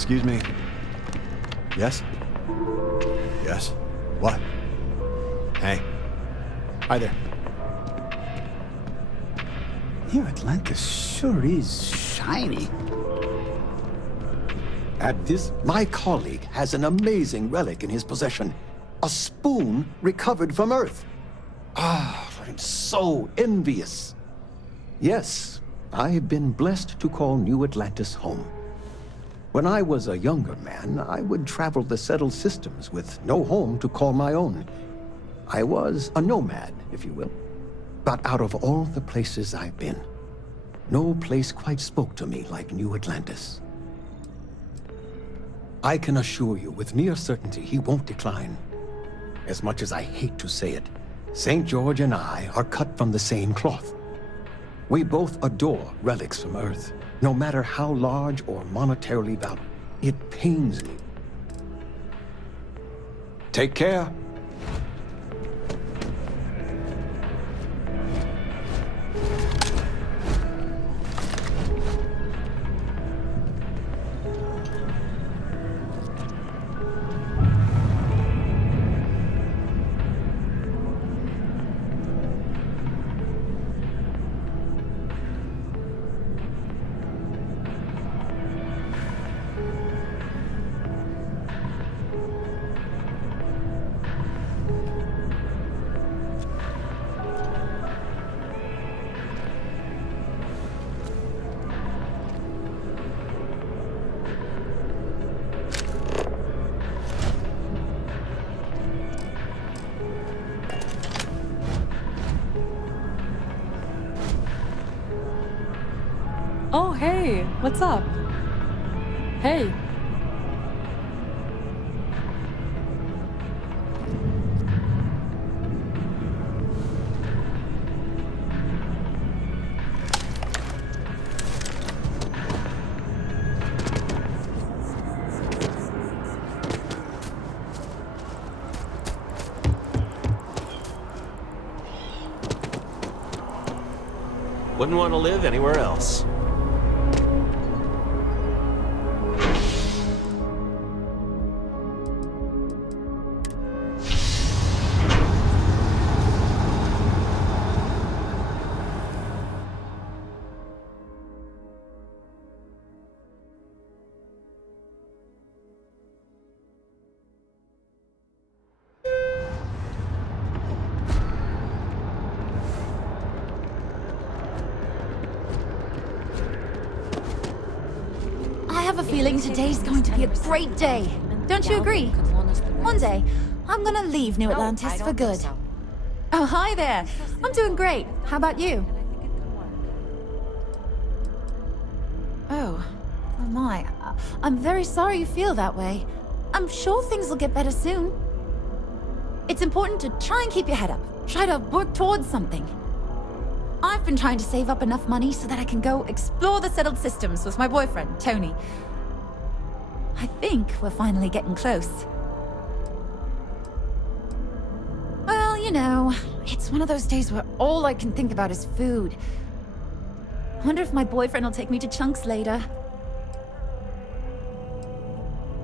Excuse me. Yes? Yes. What? Hey. Hi there. New Atlantis sure is shiny. At this, my colleague has an amazing relic in his possession. A spoon recovered from Earth. Ah, I'm so envious. Yes, I've been blessed to call New Atlantis home. When I was a younger man, I would travel the settled systems with no home to call my own. I was a nomad, if you will. But out of all the places I've been, no place quite spoke to me like New Atlantis. I can assure you with near certainty he won't decline. As much as I hate to say it, St. George and I are cut from the same cloth. We both adore relics from Earth, no matter how large or monetarily valuable. It pains me. Take care. Oh, hey, what's up? Hey. Wouldn't want to live anywhere else. I have a feeling today's going to be a great day. Don't you agree? One day, I'm gonna leave New Atlantis for good. Oh, hi there. I'm doing great. How about you? Oh my. I'm very sorry you feel that way. I'm sure things will get better soon. It's important to try and keep your head up. Try to work towards something. I've been trying to save up enough money so that I can go explore the settled systems with my boyfriend, Tony. I think we're finally getting close. Well, you know, it's one of those days where all I can think about is food. I wonder if my boyfriend will take me to Chunks later.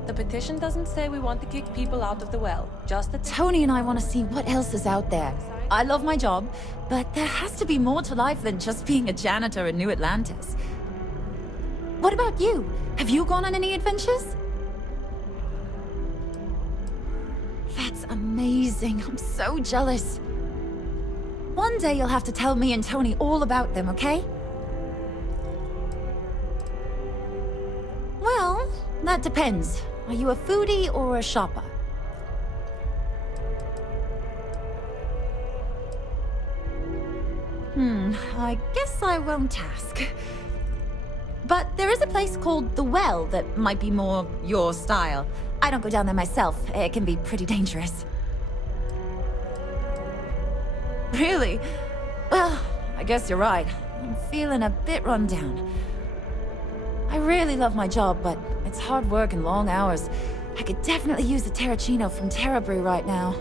The petition doesn't say we want to kick people out of the well, just that Tony and I want to see what else is out there. I love my job, but there has to be more to life than just being a janitor in New Atlantis. What about you? Have you gone on any adventures? That's amazing. I'm so jealous. One day you'll have to tell me and Tony all about them, okay? Well, that depends. Are you a foodie or a shopper? I guess I won't ask. But there is a place called The Well that might be more your style. I don't go down there myself. It can be pretty dangerous. Really? Well, I guess you're right. I'm feeling a bit run down. I really love my job, but it's hard work and long hours. I could definitely use a Terracino from Terra Brew right now.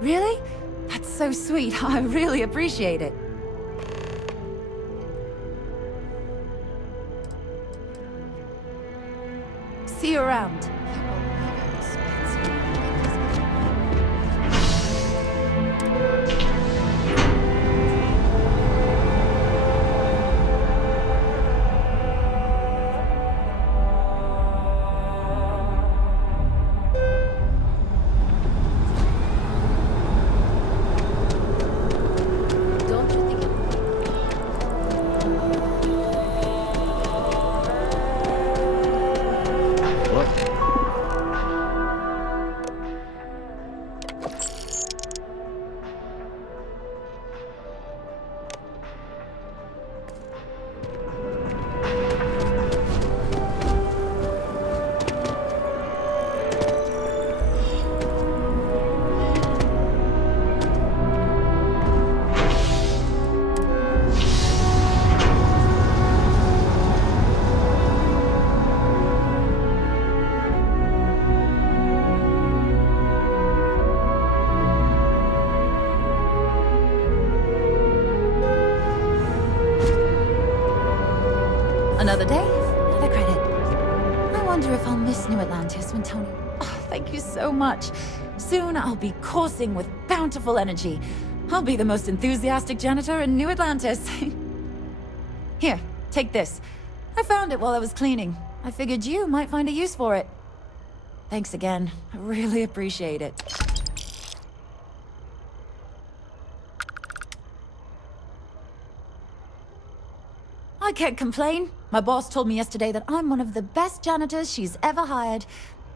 Really? That's so sweet. I really appreciate it. See you around. Don't you think it... What? Another day, another credit. I wonder if I'll miss New Atlantis when Tony... Oh, thank you so much. Soon I'll be coursing with bountiful energy. I'll be the most enthusiastic janitor in New Atlantis. Here, take this. I found it while I was cleaning. I figured you might find a use for it. Thanks again. I really appreciate it. I can't complain. My boss told me yesterday that I'm one of the best janitors she's ever hired.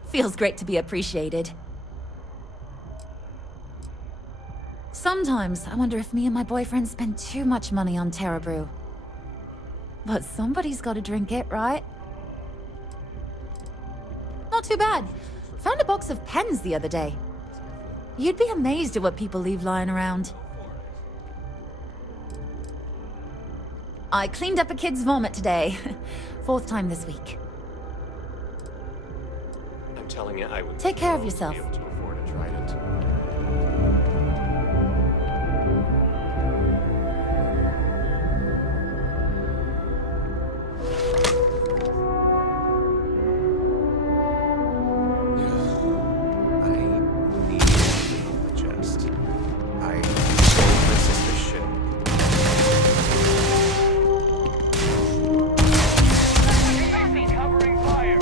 Feels great to be appreciated. Sometimes I wonder if me and my boyfriend spend too much money on Terra Brew. But somebody's got to drink it, right? Not too bad. Found a box of pens the other day. You'd be amazed at what people leave lying around. I cleaned up a kid's vomit today. 4th time this week. I'm telling you, I would Take care of yourself. be able to afford a trident. I need to digest. I don't resist this shit. Covering fire.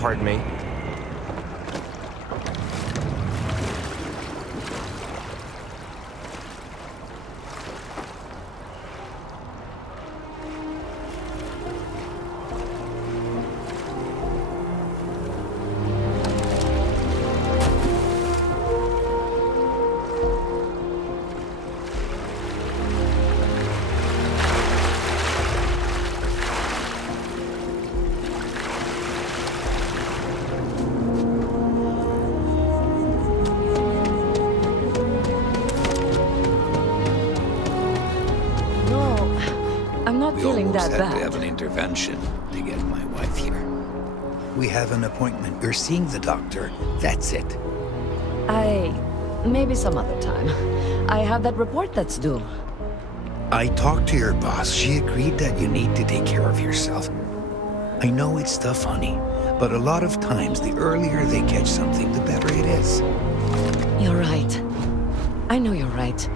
Pardon me. We almost that had bad. to have an intervention to get my wife here. We have an appointment. You're seeing the doctor. That's it. Maybe some other time. I have that report that's due. I talked to your boss. She agreed that you need to take care of yourself. I know it's tough, honey, but a lot of times the earlier they catch something, the better it is. You're right. I know you're right.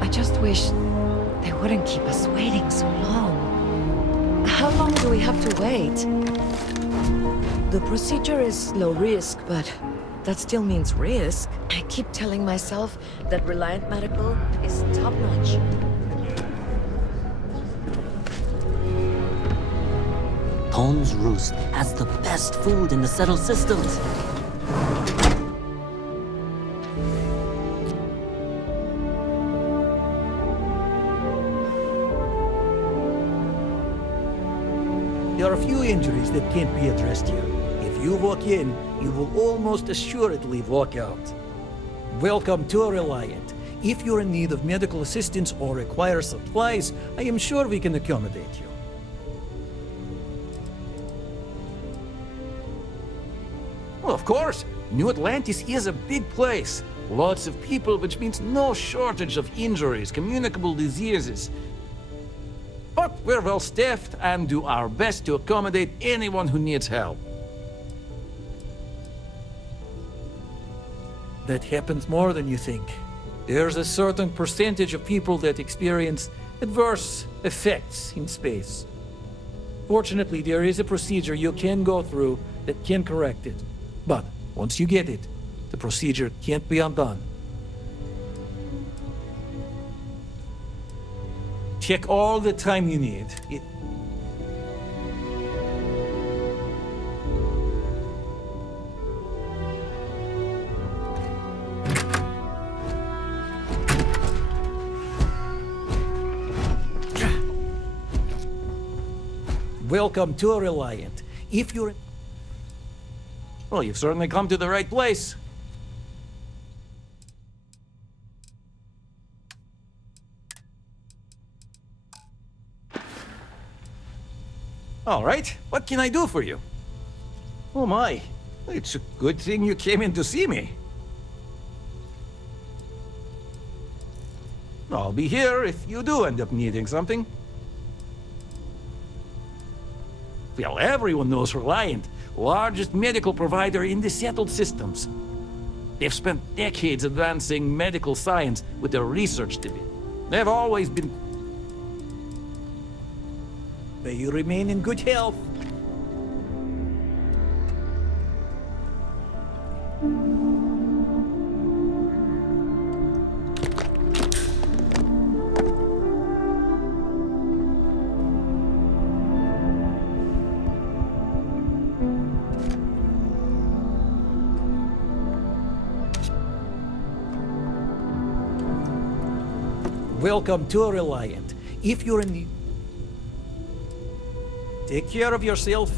I just wish they wouldn't keep us waiting so long. How long do we have to wait? The procedure is low risk, but that still means risk. I keep telling myself that Reliant Medical is top-notch. Ton's Roost has the best food in the settled systems. There are a few injuries that can't be addressed here. If you walk in, you will almost assuredly walk out. Welcome to Reliant. If you're in need of medical assistance or require supplies, I am sure we can accommodate you. Well, of course. New Atlantis is a big place. Lots of people, which means no shortage of injuries, communicable diseases. But we're well staffed and do our best to accommodate anyone who needs help. That happens more than you think. There's a certain percentage of people that experience adverse effects in space. Fortunately, there is a procedure you can go through that can correct it. But once you get it, the procedure can't be undone. Check all the time you need. Welcome to Reliant. If you're... Well, you've certainly come to the right place. All right, what can I do for you? Oh my, it's a good thing you came in to see me. I'll be here if you do end up needing something. Well, everyone knows Reliant, largest medical provider in the settled systems. They've spent decades advancing medical science with their research division. They've always been... May you remain in good health. Welcome to Reliant. If you're in need... Take care of yourself.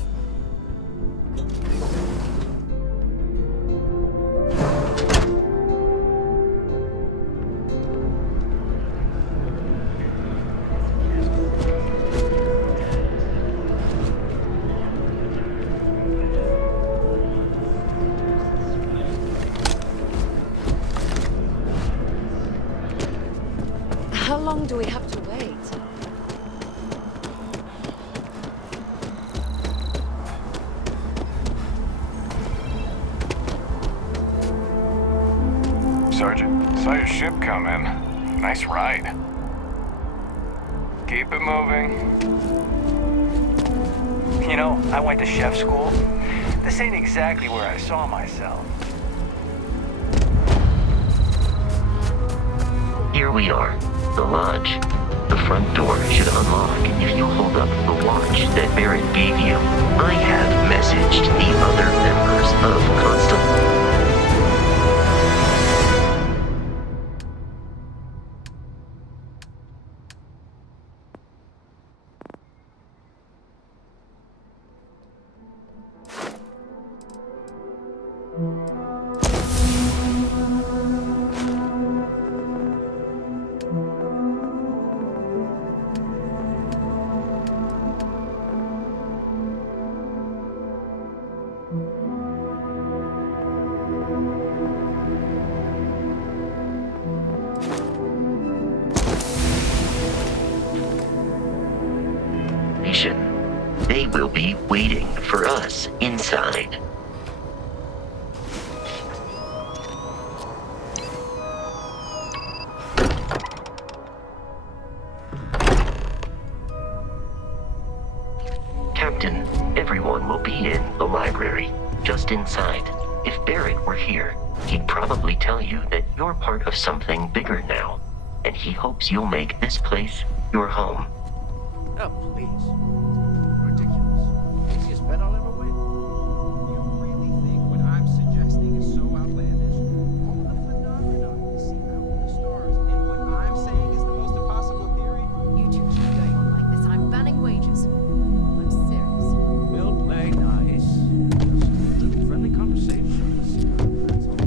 How long do we have to wait? Sergeant, saw your ship come in. Nice ride. Keep it moving. You know, I went to chef school. This ain't exactly where I saw myself. Here we are, the lodge. The front door should unlock if you hold up the watch that Barrett gave you. I have messaged the other members of Constellation. They will be waiting for us inside. Captain, everyone will be in the library, just inside. If Barrett were here, he'd probably tell you that you're part of something bigger now, and he hopes you'll make this place your home. Oh, please. Ridiculous. Easiest bet I'll ever win. You really think what I'm suggesting is so outlandish? All the phenomena we see out in the stars, and what I'm saying is the most impossible theory? You two keep going on like this. I'm banning wages. I'm serious. We'll play nice. Just little friendly conversations. That's all.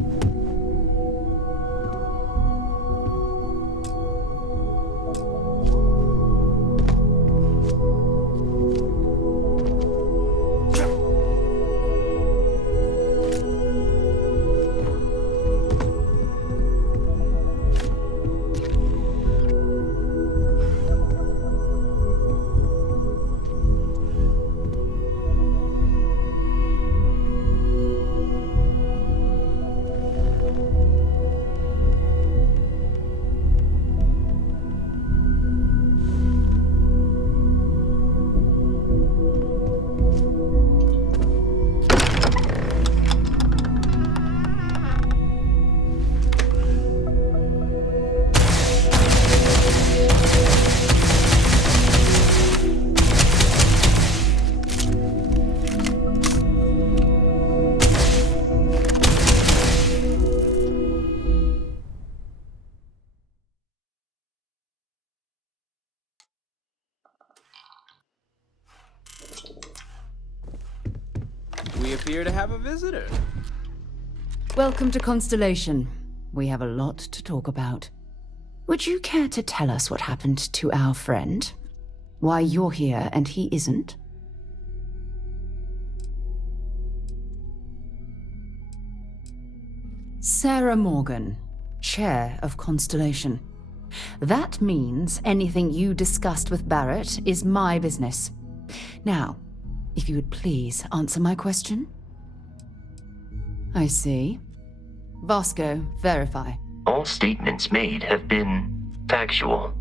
We appear to have a visitor. Welcome to Constellation. We have a lot to talk about. Would you care to tell us what happened to our friend? Why you're here and he isn't? Sarah Morgan, Chair of Constellation. That means anything you discussed with Barrett is my business. Now, if you would please answer my question. I see. Vasco, verify. All statements made have been factual.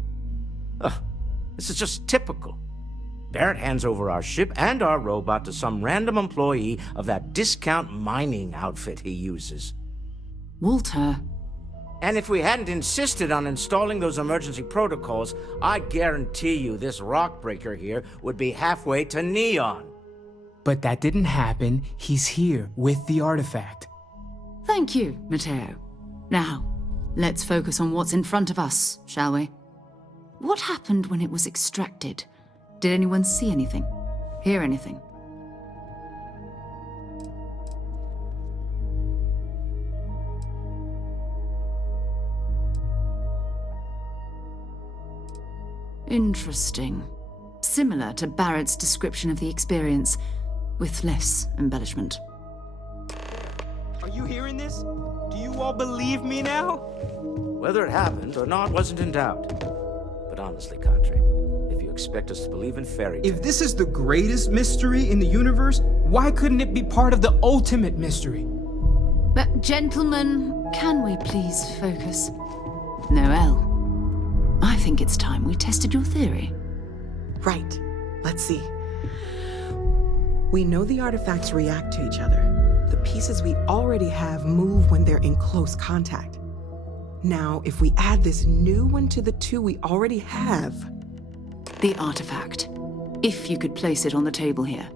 This is just typical. Barrett hands over our ship and our robot to some random employee of that discount mining outfit he uses. Walter. And if we hadn't insisted on installing those emergency protocols, I guarantee you this rock breaker here would be halfway to Neon. But that didn't happen. He's here with the artifact. Thank you, Matteo. Now, let's focus on what's in front of us, shall we? What happened when it was extracted? Did anyone see anything? Hear anything? Interesting. Similar to Barrett's description of the experience, with less embellishment. Are you hearing this? Do you all believe me now? Whether it happened or not wasn't in doubt. But honestly, Kadri, if you expect us to believe in fairy tales... If this is the greatest mystery in the universe, why couldn't it be part of the ultimate mystery? But gentlemen, can we please focus? Noelle, I think it's time we tested your theory. Right. Let's see. We know the artifacts react to each other. The pieces we already have move when they're in close contact. Now, if we add this new one to the two we already have... The artifact. If you could place it on the table here.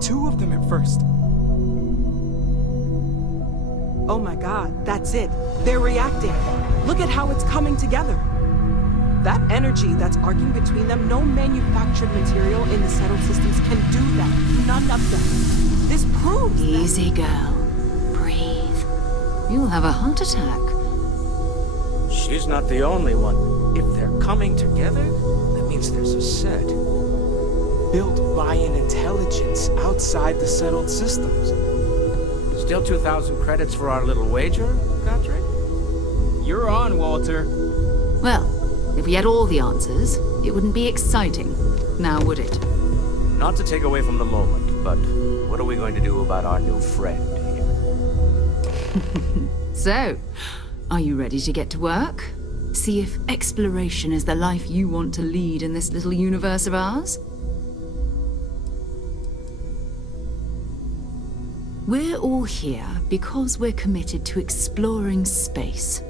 two of them at first. Oh my god, that's it. They're reacting. Look at how it's coming together. That energy that's arcing between them, no manufactured material in the settled systems can do that. None of them. This proves Easy, girl. Breathe. You'll have a heart attack. She's not the only one. If they're coming together, that means there's a set. Built by an intelligence outside the settled systems. Still 2,000 credits for our little wager, Godric? You're on, Walter. Well, if we had all the answers, it wouldn't be exciting, now would it? Not to take away from the moment, but what are we going to do about our new friend here? So, are you ready to get to work? See if exploration is the life you want to lead in this little universe of ours? We're all here because we're committed to exploring space.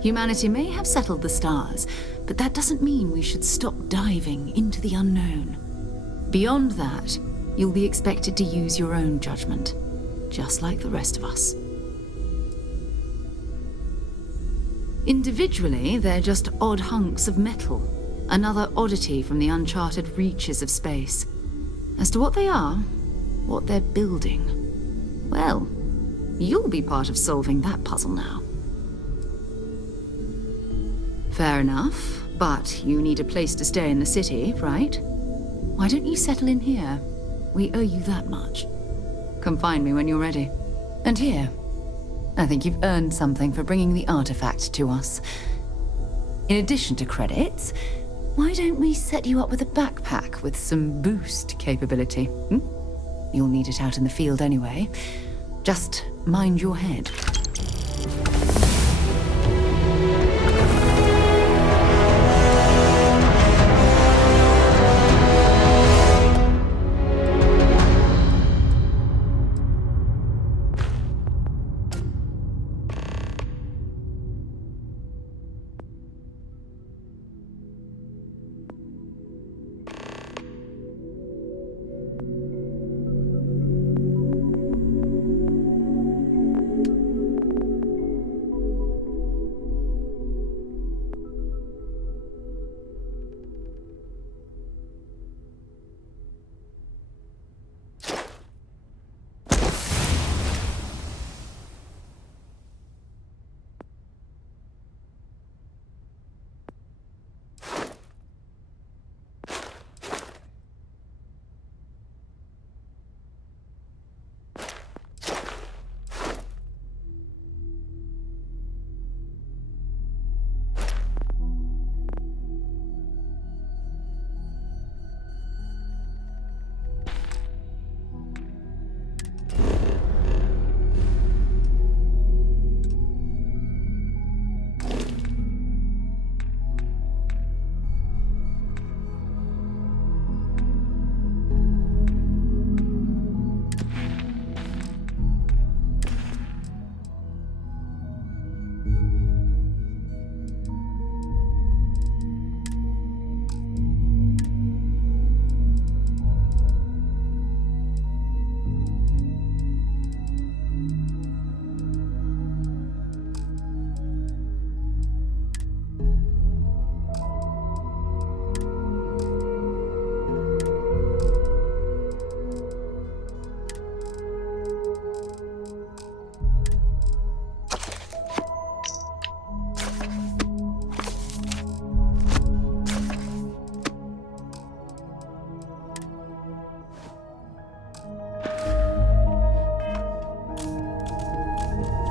Humanity may have settled the stars, but that doesn't mean we should stop diving into the unknown. Beyond that, you'll be expected to use your own judgment, just like the rest of us. Individually, they're just odd hunks of metal, another oddity from the uncharted reaches of space. As to what they are, what they're building, well, you'll be part of solving that puzzle now. Fair enough, but you need a place to stay in the city, right? Why don't you settle in here? We owe you that much. Come find me when you're ready. And here, I think you've earned something for bringing the artifact to us. In addition to credits, why don't we set you up with a backpack with some boost capability? You'll need it out in the field anyway. Just mind your head.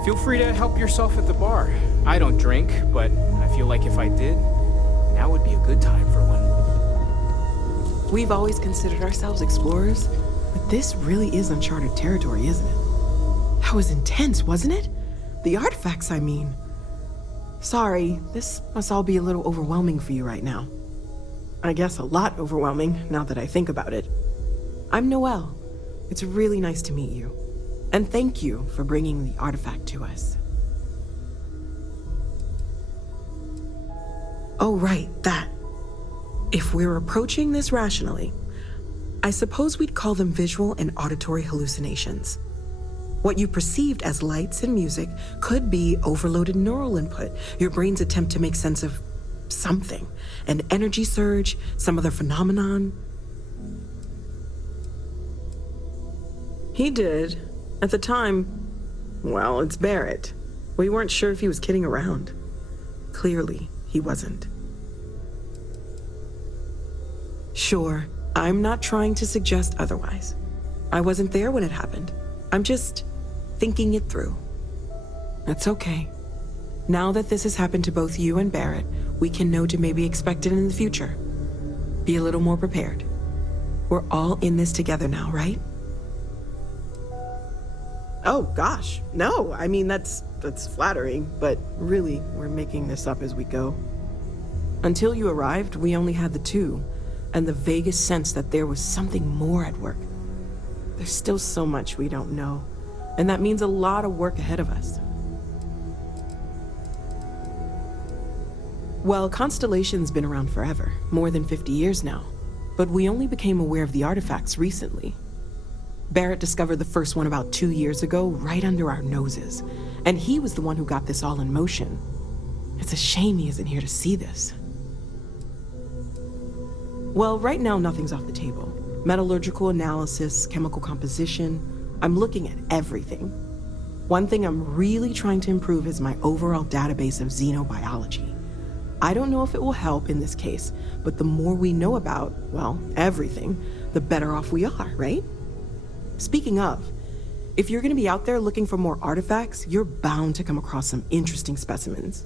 Feel free to help yourself at the bar. I don't drink, but I feel like if I did, now would be a good time for one. We've always considered ourselves explorers, but this really is uncharted territory, isn't it? That was intense, wasn't it? The artifacts, I mean. Sorry, this must all be a little overwhelming for you right now. I guess a lot overwhelming, now that I think about it. I'm Noelle. It's really nice to meet you. And thank you for bringing the artifact to us. Oh, right, that. If we're approaching this rationally, I suppose we'd call them visual and auditory hallucinations. What you perceived as lights and music could be overloaded neural input, your brain's attempt to make sense of something, an energy surge, some other phenomenon. He did. At the time, well, it's Barrett. We weren't sure if he was kidding around. Clearly, he wasn't. Sure, I'm not trying to suggest otherwise. I wasn't there when it happened. I'm just thinking it through. That's okay. Now that this has happened to both you and Barrett, we can know to maybe expect it in the future. Be a little more prepared. We're all in this together now, right? Oh gosh, no. I mean, that's flattering, but really, we're making this up as we go. Until you arrived, we only had the two, and the vaguest sense that there was something more at work. There's still so much we don't know, and that means a lot of work ahead of us. Well, Constellation's been around forever, more than 50 years now, but we only became aware of the artifacts recently. Barrett discovered the first one about 2 years ago, right under our noses, and he was the one who got this all in motion. It's a shame he isn't here to see this. Well, right now nothing's off the table. Metallurgical analysis, chemical composition, I'm looking at everything. One thing I'm really trying to improve is my overall database of xenobiology. I don't know if it will help in this case, but the more we know about, well, everything, the better off we are, right? Speaking of, if you're gonna be out there looking for more artifacts, you're bound to come across some interesting specimens.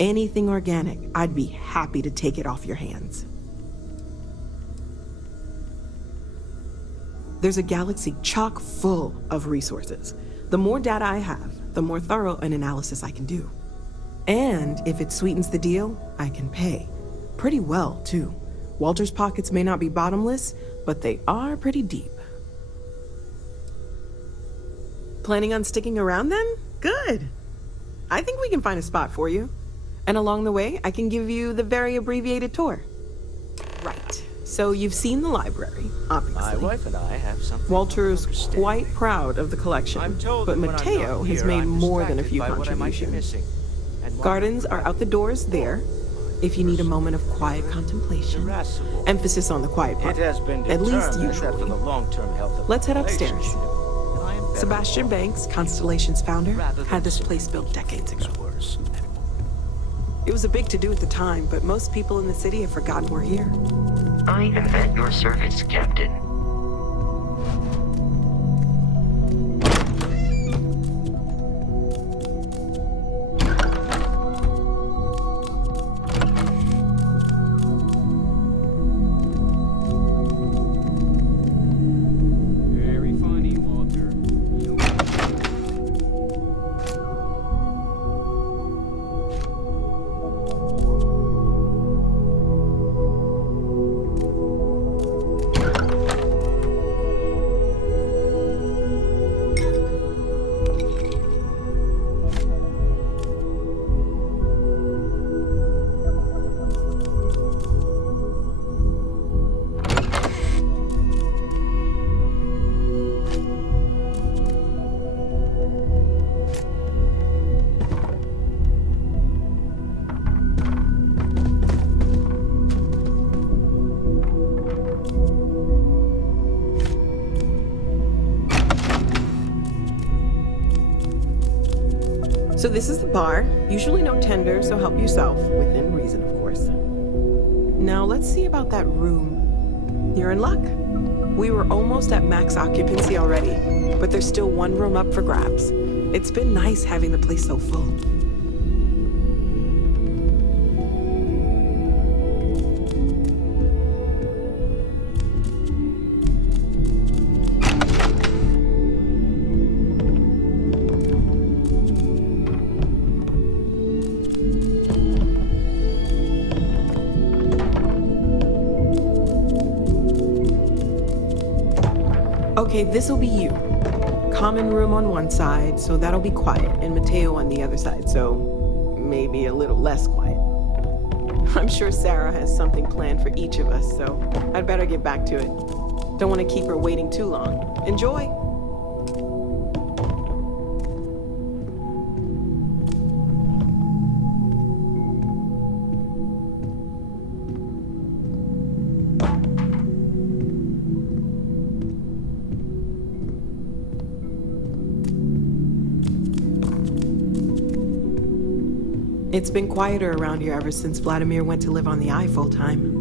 Anything organic, I'd be happy to take it off your hands. There's a galaxy chock full of resources. The more data I have, the more thorough an analysis I can do. And if it sweetens the deal, I can pay. Pretty well, too. Walter's pockets may not be bottomless, but they are pretty deep. Planning on sticking around then? Good. I think we can find a spot for you. And along the way, I can give you the very abbreviated tour. Right. So you've seen the library, obviously. My wife and I have something. Walter's quite proud of the collection, I'm told but that when I'm Mateo not has here, made I'm more than a few distracted by what I might be contributions. missing. And while Gardens are out the doors there, if you need a moment of quiet contemplation. Emphasis on the quiet part, It has been at least determined that for usually. the long-term health of Let's the head upstairs. relationship, I am better Sebastian off Banks, Constellation's founder, rather had than this place built decades ago. worse. It was a big to-do at the time, but most people in the city have forgotten we're here. I am at your service, Captain. Very funny, Walter. So this is the bar. Usually no tender, so help yourself, within reason, of course. Now let's see about that room. You're in luck. We were almost at max occupancy already, but there's still one room up for grabs. It's been nice having the place so full. Okay, this'll be you. Common room on one side, so that'll be quiet, and Mateo on the other side, so maybe a little less quiet. I'm sure Sarah has something planned for each of us, so I'd better get back to it. Don't want to keep her waiting too long. Enjoy. It's been quieter around here ever since Vladimir went to live on the Eye full-time.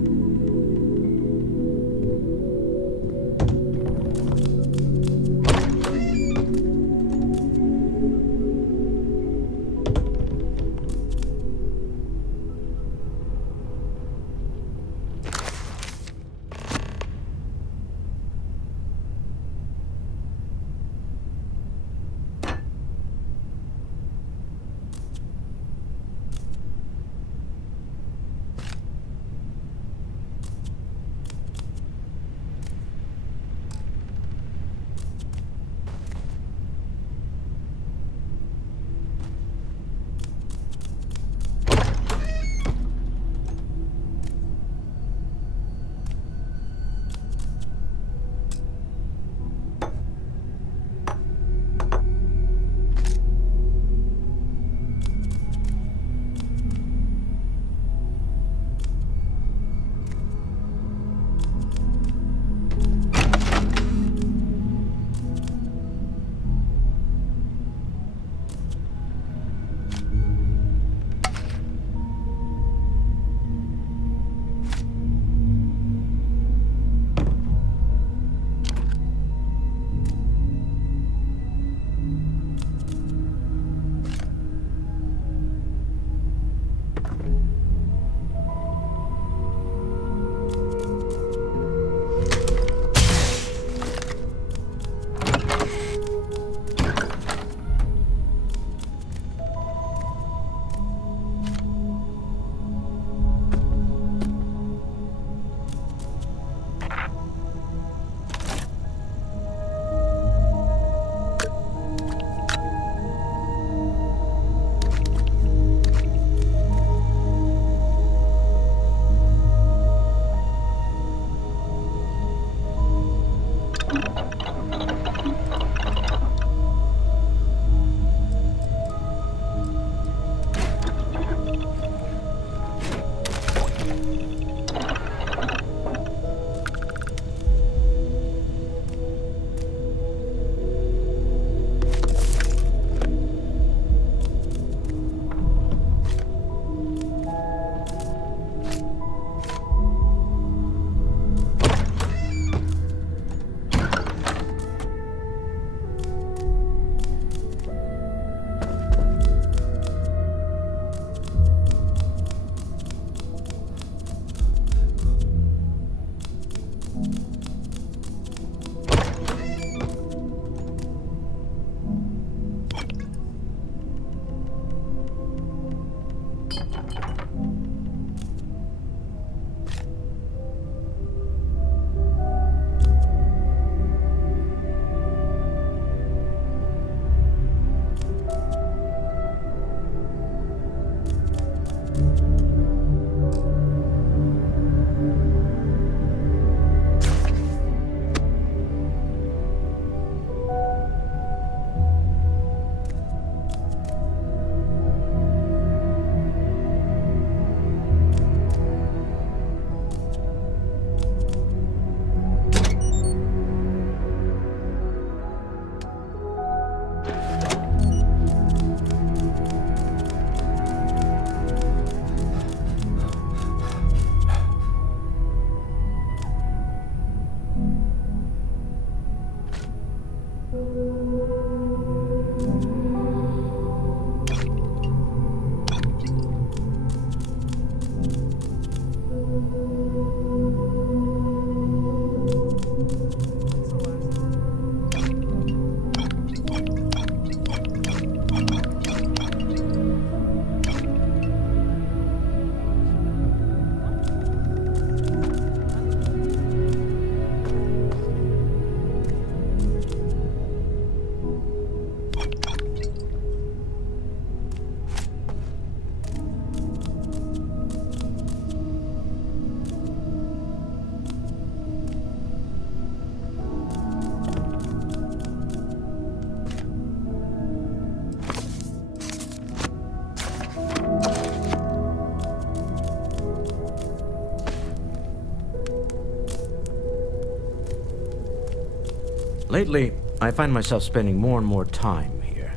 Lately, I find myself spending more and more time here.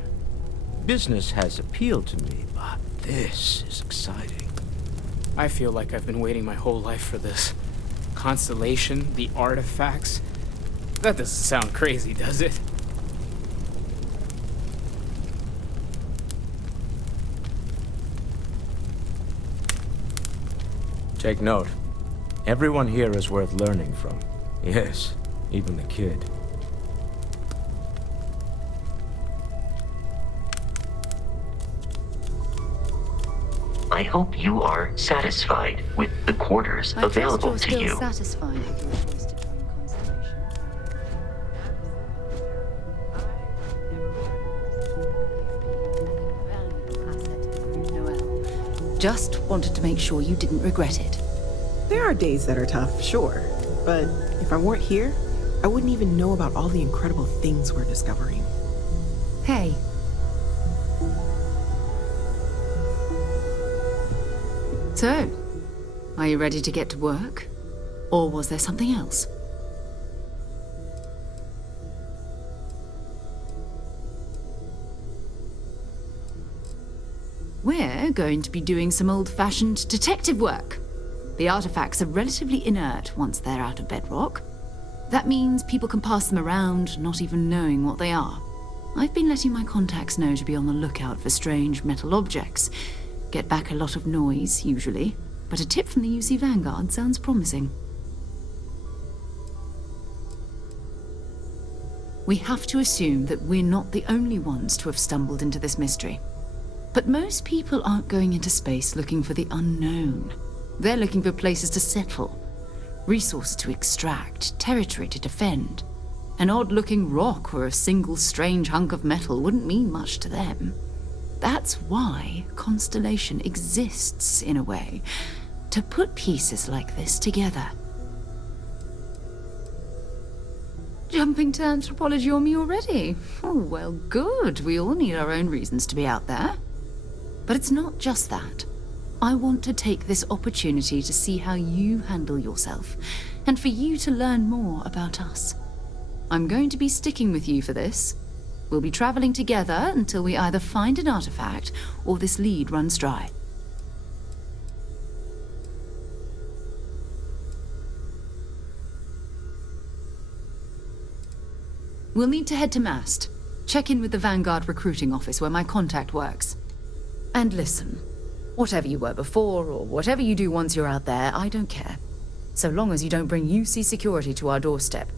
Business has appealed to me, but this is exciting. I feel like I've been waiting my whole life for this. Constellation, the artifacts. That doesn't sound crazy, does it? Take note. Everyone here is worth learning from. Yes, even the kid. I hope you are satisfied with the quarters available to you. Satisfied with your choice to join Constellation. Just wanted to make sure you didn't regret it. There are days that are tough, sure. But if I weren't here, I wouldn't even know about all the incredible things we're discovering. Hey. So, are you ready to get to work? Or was there something else? We're going to be doing some old-fashioned detective work. The artifacts are relatively inert once they're out of bedrock. That means people can pass them around, not even knowing what they are. I've been letting my contacts know to be on the lookout for strange metal objects. Get back a lot of noise, usually, but a tip from the UC Vanguard sounds promising. We have to assume that we're not the only ones to have stumbled into this mystery. But most people aren't going into space looking for the unknown. They're looking for places to settle, resources to extract, territory to defend. An odd-looking rock or a single strange hunk of metal wouldn't mean much to them. That's why Constellation exists, in a way, to put pieces like this together. Jumping to anthropology on me already? Oh, well, good. We all need our own reasons to be out there. But it's not just that. I want to take this opportunity to see how you handle yourself, and for you to learn more about us. I'm going to be sticking with you for this. We'll be traveling together until we either find an artifact or this lead runs dry. We'll need to head to Mast. Check in with the Vanguard recruiting office where my contact works. And listen, whatever you were before or whatever you do once you're out there, I don't care. So long as you don't bring UC security to our doorstep.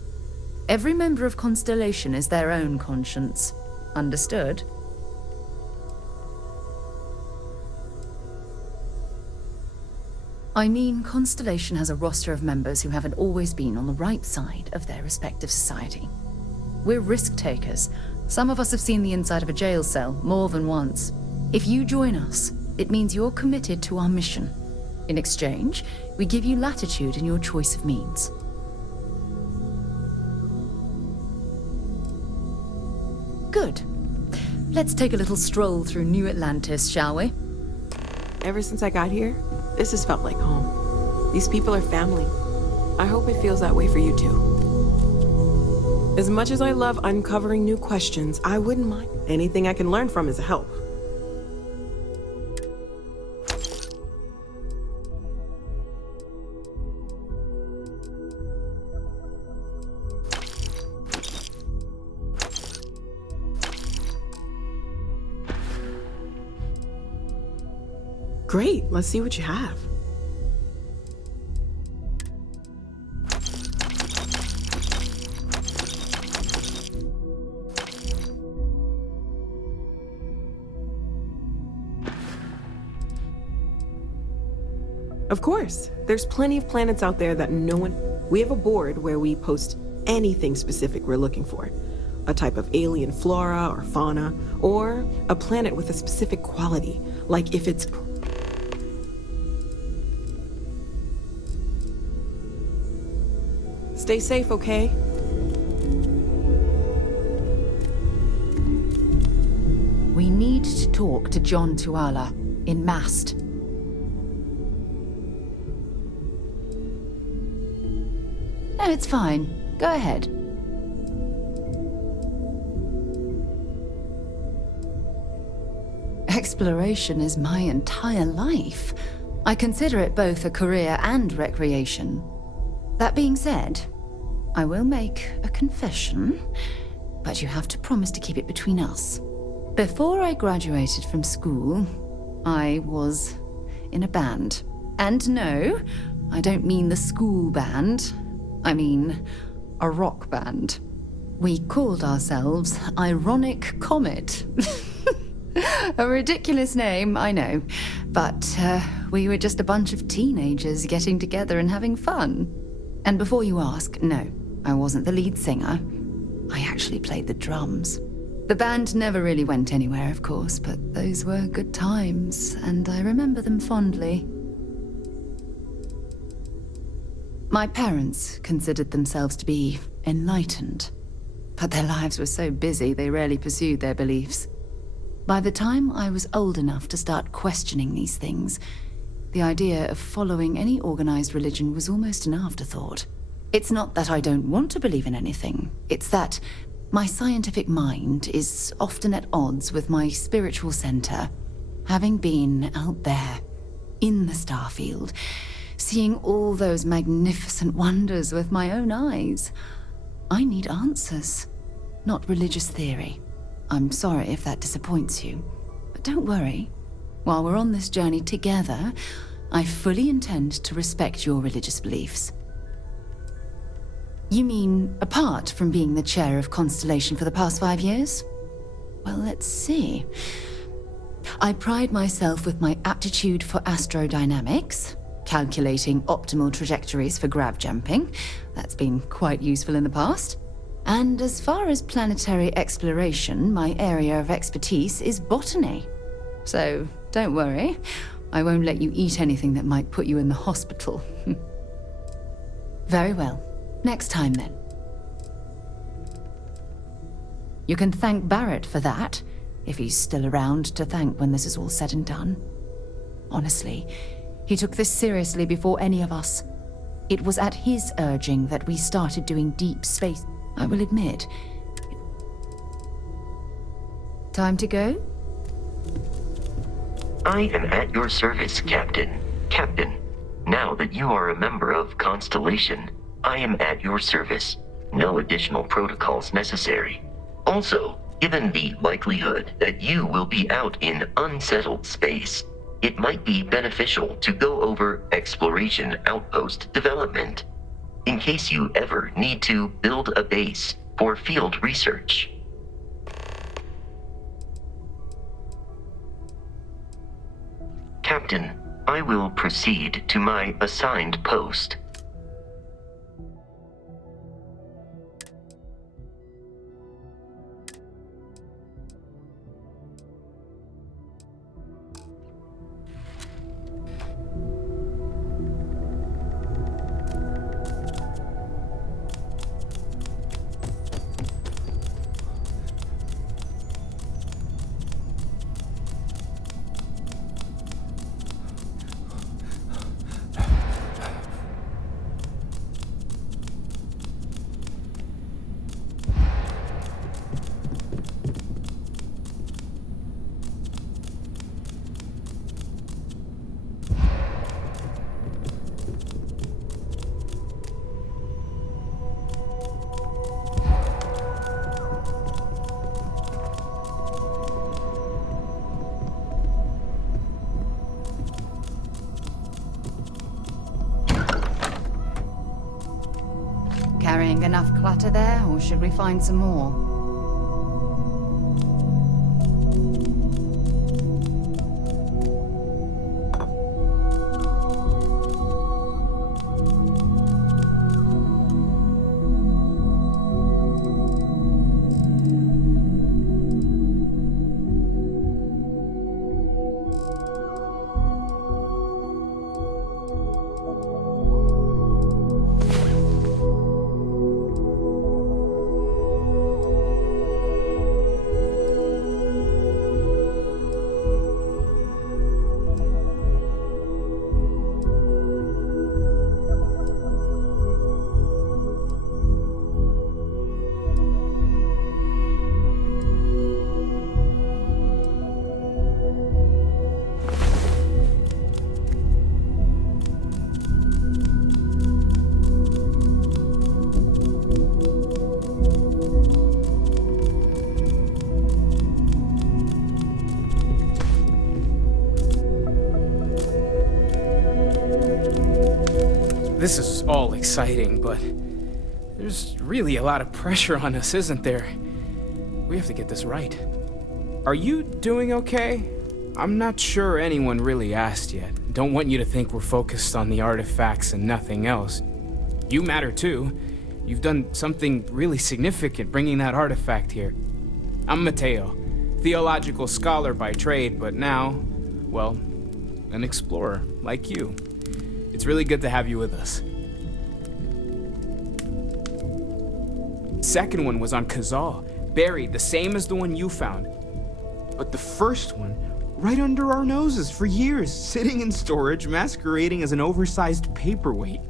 Every member of Constellation is their own conscience. Understood? I mean, Constellation has a roster of members who haven't always been on the right side of their respective society. We're risk-takers. Some of us have seen the inside of a jail cell more than once. If you join us, it means you're committed to our mission. In exchange, we give you latitude in your choice of means. Good. Let's take a little stroll through New Atlantis, shall we? Ever since I got here, this has felt like home. These people are family. I hope it feels that way for you too. As much as I love uncovering new questions, I wouldn't mind. Anything I can learn from is a help. Great, let's see what you have. Of course, there's plenty of planets out there that no one... We have a board where we post anything specific we're looking for. A type of alien flora or fauna, or a planet with a specific quality, like if it's... Stay safe, okay? We need to talk to John Tuala in Mast. No, it's fine. Go ahead. Exploration is my entire life. I consider it both a career and recreation. That being said, I will make a confession, but you have to promise to keep it between us. Before I graduated from school, I was in a band. And no, I don't mean the school band. I mean a rock band. We called ourselves Ironic Comet. A ridiculous name, I know. But we were just a bunch of teenagers getting together and having fun. And before you ask, no, I wasn't the lead singer. I actually played the drums. The band never really went anywhere, of course, but those were good times, and I remember them fondly. My parents considered themselves to be enlightened, but their lives were so busy they rarely pursued their beliefs. By the time I was old enough to start questioning these things, the idea of following any organized religion was almost an afterthought. It's not that I don't want to believe in anything, it's that my scientific mind is often at odds with my spiritual center. Having been out there, in the Starfield, seeing all those magnificent wonders with my own eyes, I need answers, not religious theory. I'm sorry if that disappoints you, but don't worry. While we're on this journey together, I fully intend to respect your religious beliefs. You mean, apart from being the chair of Constellation for the past 5 years? Well, let's see. I pride myself with my aptitude for astrodynamics, calculating optimal trajectories for grav jumping. That's been quite useful in the past. And as far as planetary exploration, my area of expertise is botany. So, don't worry. I won't let you eat anything that might put you in the hospital. Very well. Next time, then. You can thank Barrett for that, if he's still around to thank when this is all said and done. Honestly, he took this seriously before any of us. It was at his urging that we started doing deep space. I will admit. Time to go? I am at your service, Captain. Captain, now that you are a member of Constellation, I am at your service. No additional protocols necessary. Also, given the likelihood that you will be out in unsettled space, it might be beneficial to go over exploration outpost development, in case you ever need to build a base for field research. Captain, I will proceed to my assigned post. Carrying enough clutter there, or should we find some more? this is all exciting, but there's really a lot of pressure on us, isn't there? We have to get this right. Are you doing okay? I'm not sure anyone really asked yet. Don't want you to think we're focused on the artifacts and nothing else. You matter too. You've done something really significant bringing that artifact here. I'm Mateo, theological scholar by trade, but now, well, an explorer like you. It's really good to have you with us. Second one was on Kazal, buried the same as the one you found. But the first one, right under our noses for years, sitting in storage, masquerading as an oversized paperweight.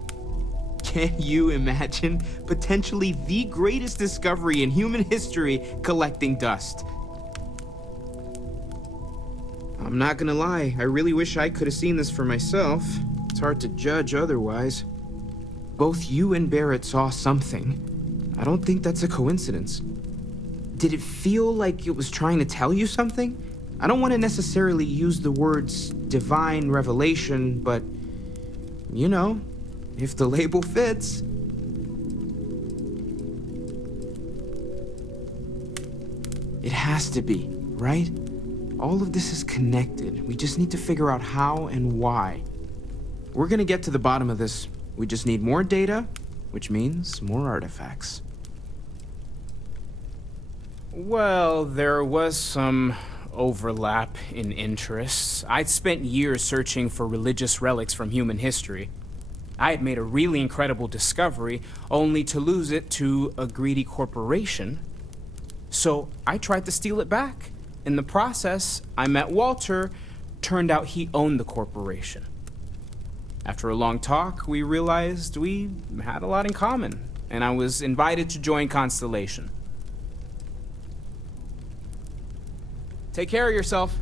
Can you imagine potentially the greatest discovery in human history collecting dust? I'm not gonna lie, I really wish I could have seen this for myself. It's hard to judge otherwise. Both you and Barrett saw something. I don't think that's a coincidence. Did it feel like it was trying to tell you something? I don't want to necessarily use the words divine revelation, but, you know, if the label fits. It has to be, right? All of this is connected. We just need to figure out how and why. We're gonna get to the bottom of this. We just need more data, which means more artifacts. Well, there was some overlap in interests. I'd spent years searching for religious relics from human history. I had made a really incredible discovery, only to lose it to a greedy corporation. So I tried to steal it back. In the process, I met Walter. Turned out he owned the corporation. After a long talk, we realized we had a lot in common, and I was invited to join Constellation. Take care of yourself.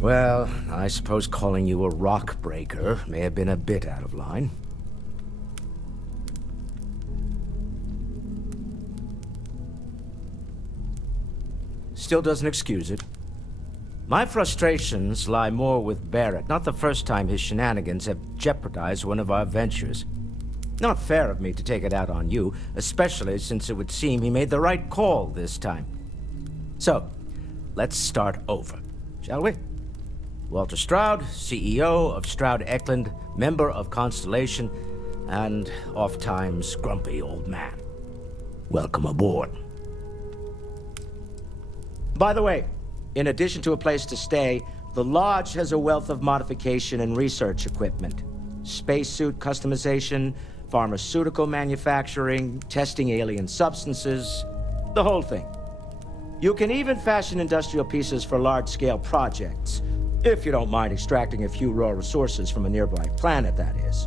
Well, I suppose calling you a rock breaker may have been a bit out of line. Still doesn't excuse it. My frustrations lie more with Barrett. Not the first time his shenanigans have jeopardized one of our ventures. Not fair of me to take it out on you, especially since it would seem he made the right call this time. So, let's start over, shall we? Walter Stroud, CEO of S.T.A.L.K.E.R, member of Constellation, and oft-times grumpy old man. Welcome aboard. By the way, in addition to a place to stay, the Lodge has a wealth of modification and research equipment. Spacesuit customization, pharmaceutical manufacturing, testing alien substances, the whole thing. You can even fashion industrial pieces for large-scale projects, if you don't mind extracting a few raw resources from a nearby planet, that is.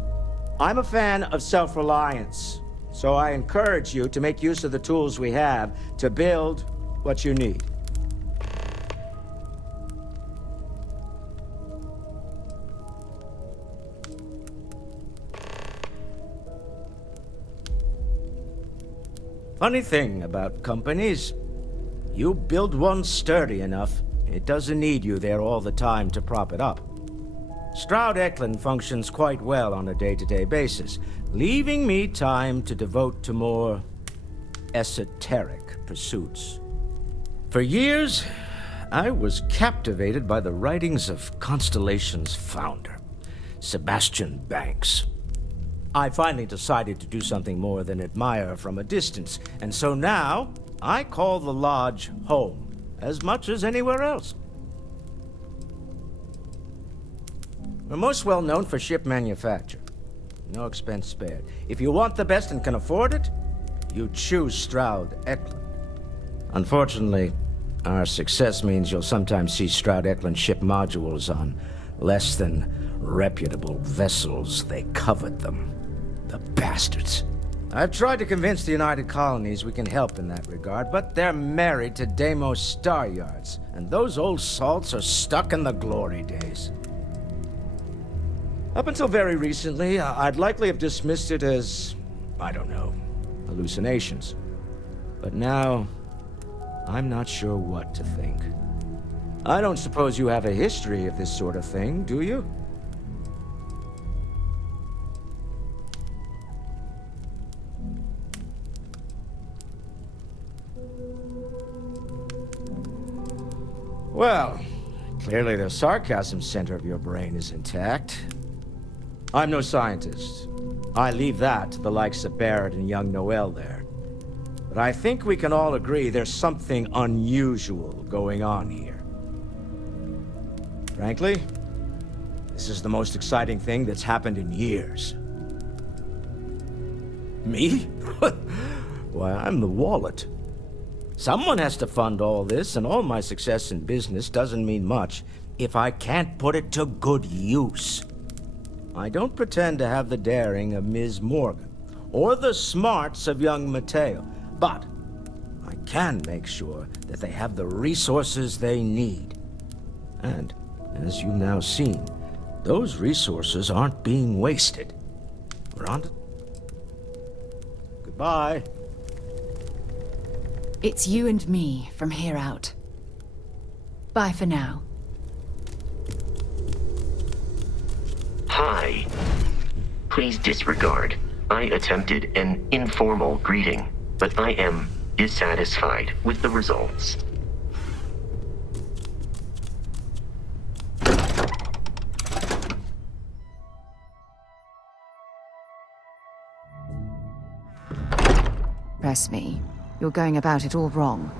I'm a fan of self-reliance, so I encourage you to make use of the tools we have to build what you need. Funny thing about companies, you build one sturdy enough, it doesn't need you there all the time to prop it up. S.T.A.L.K.E.R functions quite well on a day-to-day basis, leaving me time to devote to more esoteric pursuits. For years, I was captivated by the writings of Constellation's founder, Sebastian Banks. I finally decided to do something more than admire from a distance, and so now I call the Lodge home as much as anywhere else. We're most well known for ship manufacture. No expense spared. If you want the best and can afford it, you choose S.T.A.L.K.E.R. Unfortunately, our success means you'll sometimes see S.T.A.L.K.E.R ship modules on less than reputable vessels. They covet them. The bastards. I've tried to convince the United Colonies we can help in that regard, but they're married to Deimos Star Yards, and those old salts are stuck in the glory days. Up until very recently, I'd likely have dismissed it as, I don't know, hallucinations. But now, I'm not sure what to think. I don't suppose you have a history of this sort of thing, do you? Well, clearly the sarcasm center of your brain is intact. I'm no scientist. I leave that to the likes of Barrett and young Noel there. But I think we can all agree there's something unusual going on here. Frankly, this is the most exciting thing that's happened in years. Me? Why, I'm the wallet. Someone has to fund all this, and all my success in business doesn't mean much if I can't put it to good use. I don't pretend to have the daring of Ms. Morgan, or the smarts of young Mateo, but I can make sure that they have the resources they need. And, as you've now seen, those resources aren't being wasted. We're on to... Goodbye. It's you and me from here out. Bye for now. Hi. Please disregard. I attempted an informal greeting, but I am dissatisfied with the results. Trust me, you're going about it all wrong.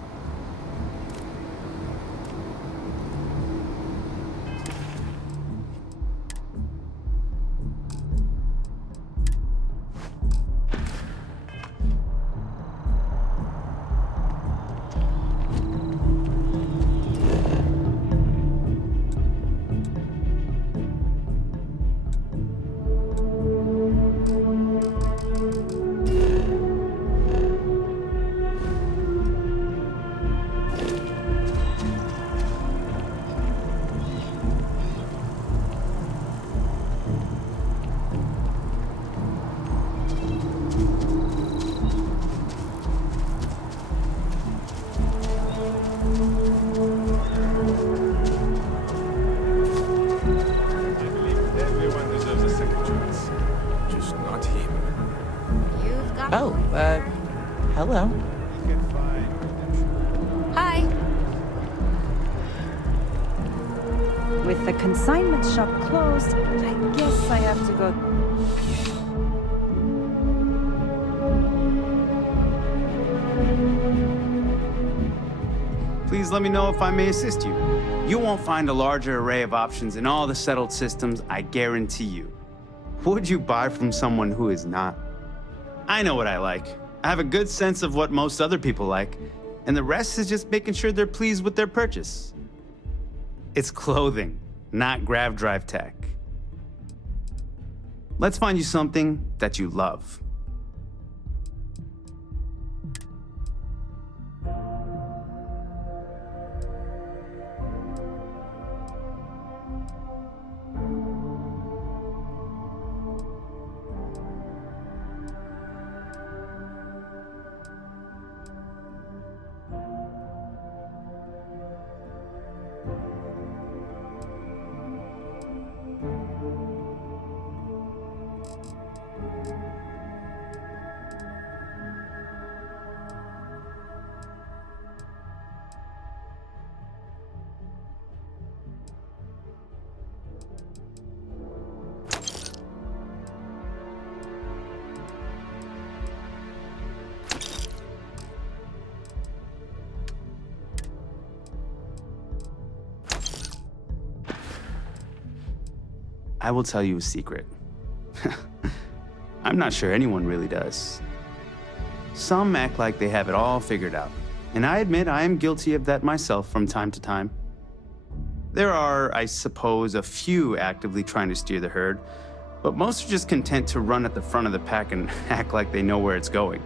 Hello. Hi. With the consignment shop closed, I guess I have to go... Please let me know if I may assist you. You won't find a larger array of options in all the settled systems, I guarantee you. Would you buy from someone who is not? I know what I like. I have a good sense of what most other people like, and the rest is just making sure they're pleased with their purchase. It's clothing, not grav drive tech. Let's find you something that you love. I will tell you a secret. I'm not sure anyone really does. Some act like they have it all figured out, and I admit I am guilty of that myself from time to time. There are, I suppose, a few actively trying to steer the herd, but most are just content to run at the front of the pack and act like they know where it's going.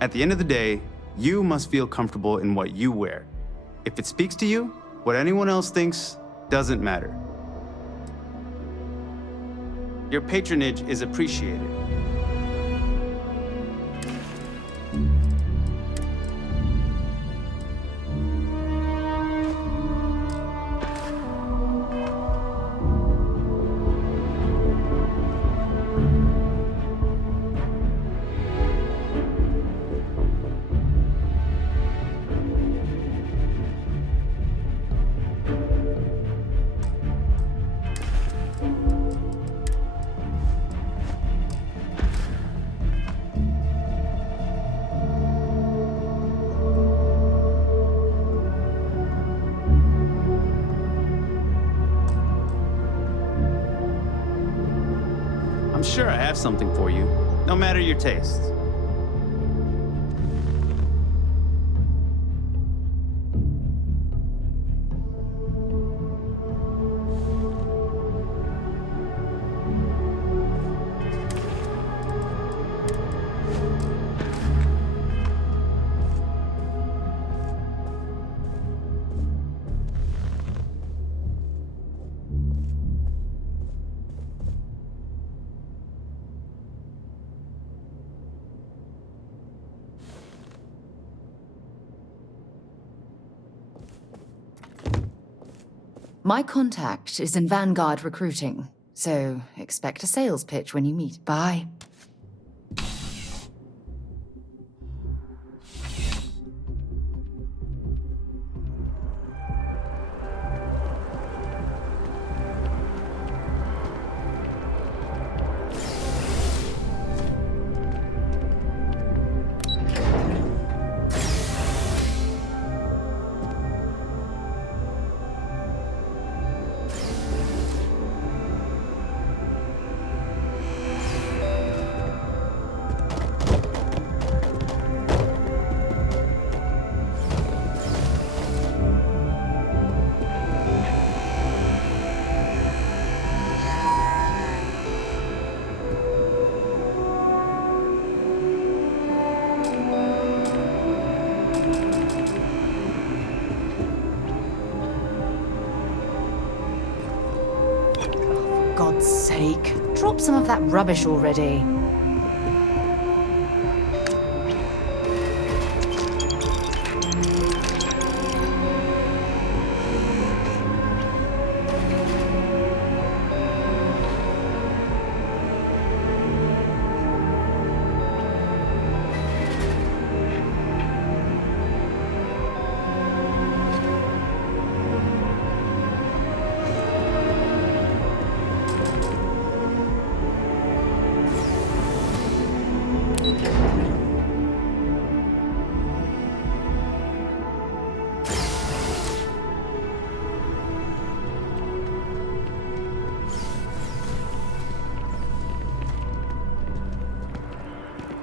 At the end of the day, you must feel comfortable in what you wear. If it speaks to you, what anyone else thinks doesn't matter. Your patronage is appreciated. sure I have something for you, no matter your tastes. My contact is in Vanguard recruiting, so expect a sales pitch when you meet. Bye. God's sake, drop some of that rubbish already.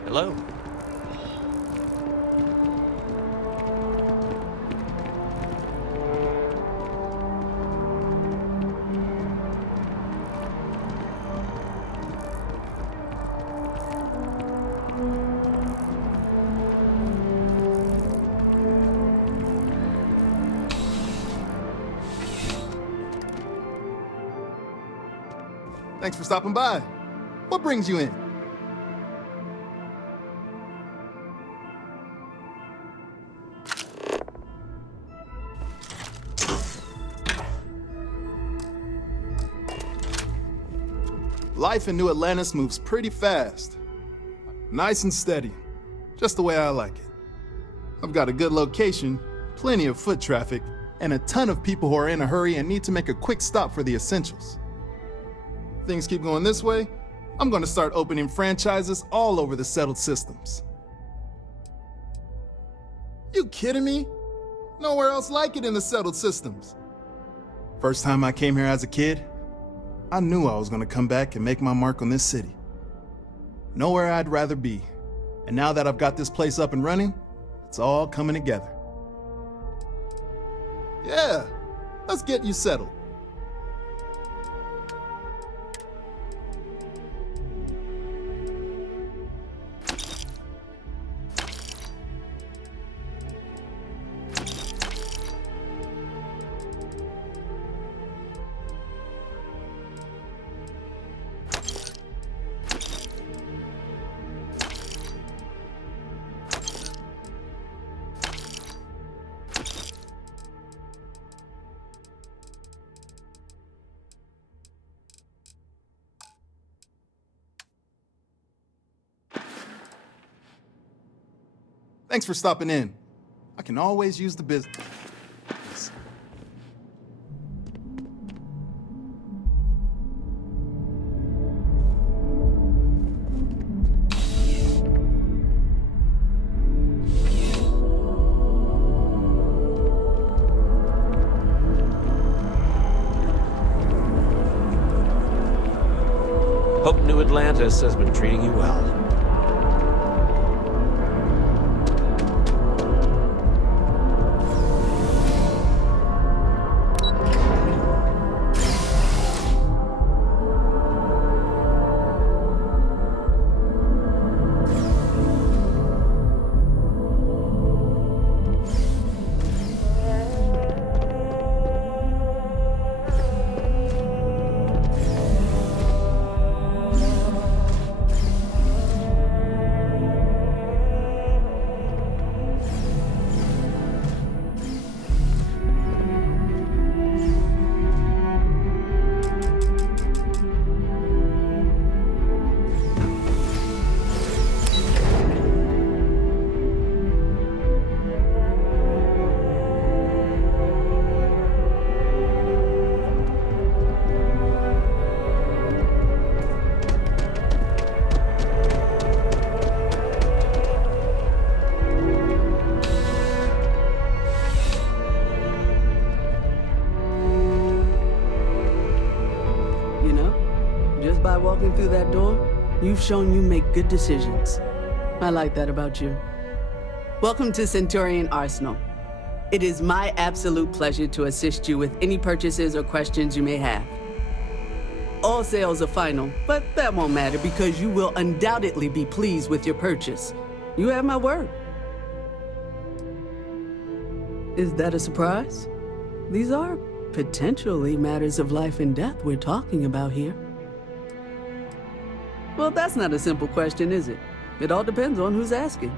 Hello. Thanks for stopping by. What brings you in? Life in New Atlantis moves pretty fast. Nice and steady. Just the way I like it. I've got a good location, plenty of foot traffic, and a ton of people who are in a hurry and need to make a quick stop for the essentials. Things keep going this way, I'm gonna start opening franchises all over the settled systems. You kidding me? Nowhere else like it in the settled systems. First time I came here as a kid, I knew I was gonna come back and make my mark on this city. Nowhere I'd rather be. And now that I've got this place up and running, it's all coming together. Yeah, let's get you settled. Thanks for stopping in. I can always use the business. Hope New New Atlantis has been treating you well. By walking through that door, you've shown you make good decisions. I like that about you. Welcome to Centurion Arsenal. It is my absolute pleasure to assist you with any purchases or questions you may have. All sales are final, but that won't matter because you will undoubtedly be pleased with your purchase. You have my word. Is that a surprise? These are potentially matters of life and death we're talking about here. Well, that's not a simple question, is it? It all depends on who's asking.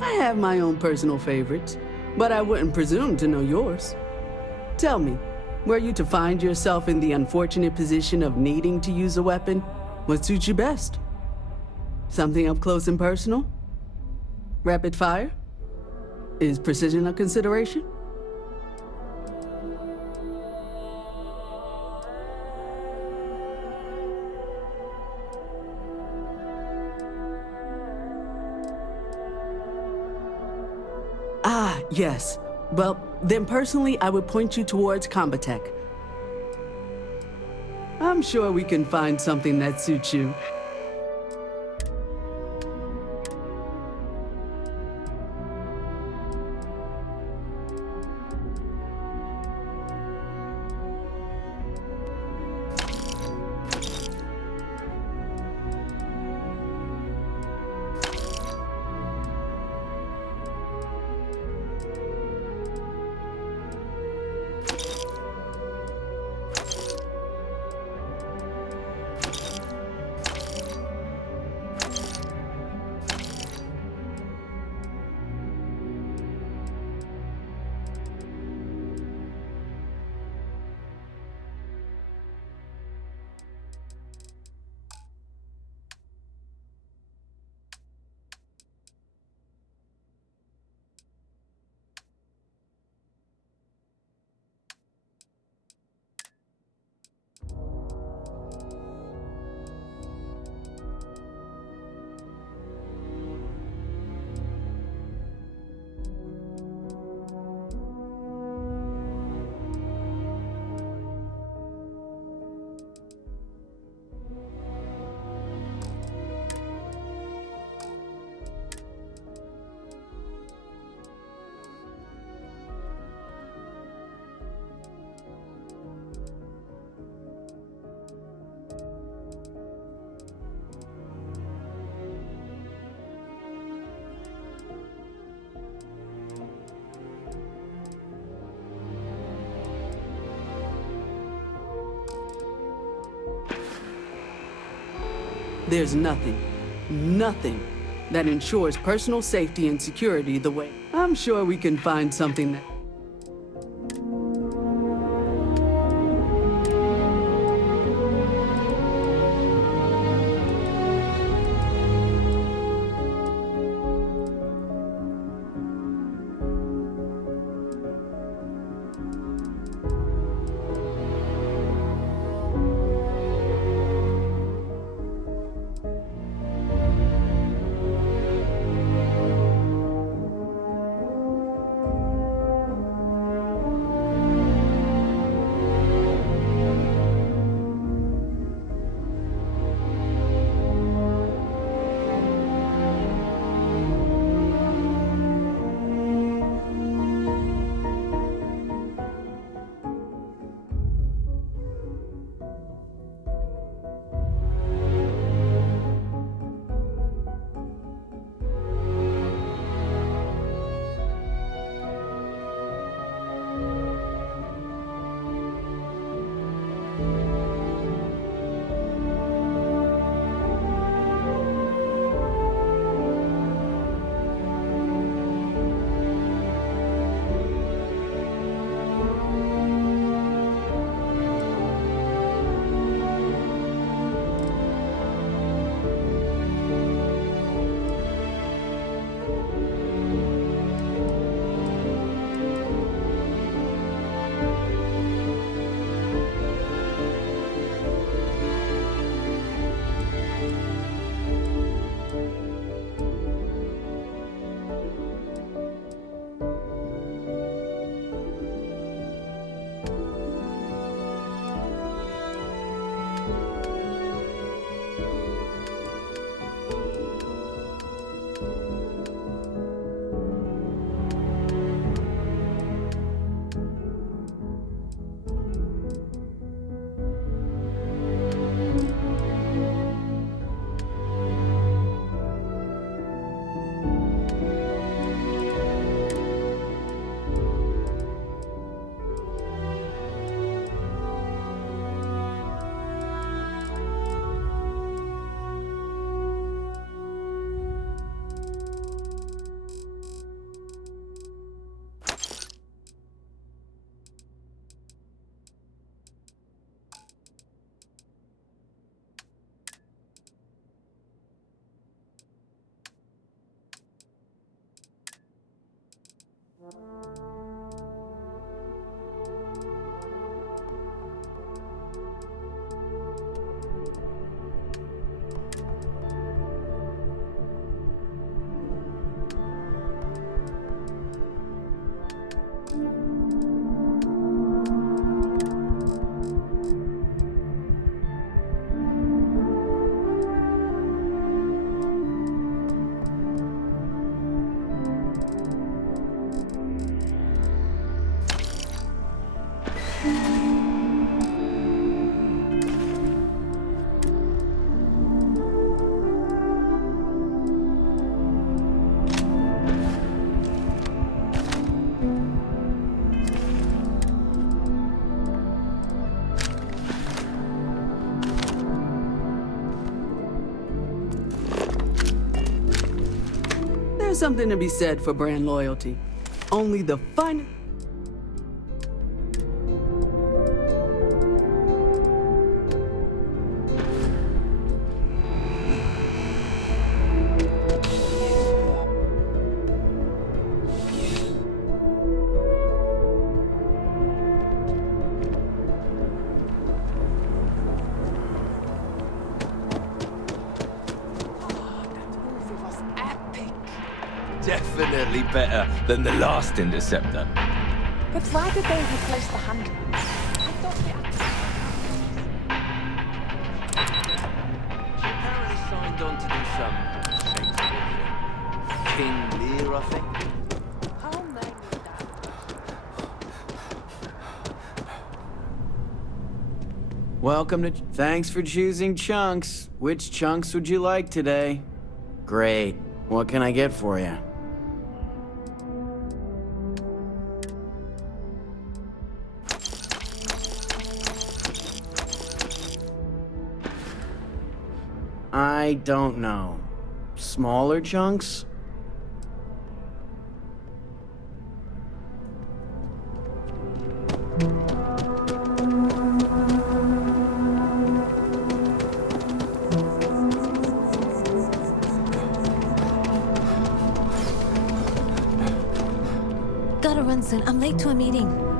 I have my own personal favorites, but I wouldn't presume to know yours. Tell me, were you to find yourself in the unfortunate position of needing to use a weapon, what suits you best? Something up close and personal? Rapid fire? Is precision a consideration? Ah, yes. Well, then personally, I would point you towards Combatech. I'm sure we can find something that suits you. There's nothing that ensures personal safety and security the way. I'm sure we can find something that... There's something to be said for brand loyalty. Only the fun. Definitely better than the last interceptor. But why did they replace the handle? I thought we Apparently signed on to do some Shakespeare thing. King Lear, I think. How many Welcome to. Thanks for choosing chunks. Which chunks would you like today? Great. What can I get for you? I don't know. Smaller chunks? Gotta run soon. I'm late to a meeting.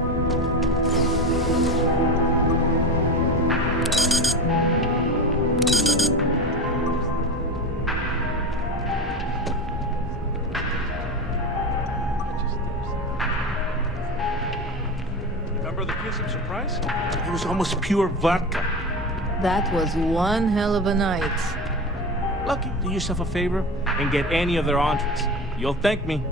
Remember the Prince of Surprise? It was almost pure vodka. That was one hell of a night. Lucky, do yourself a favor and get any of their entrees. You'll thank me.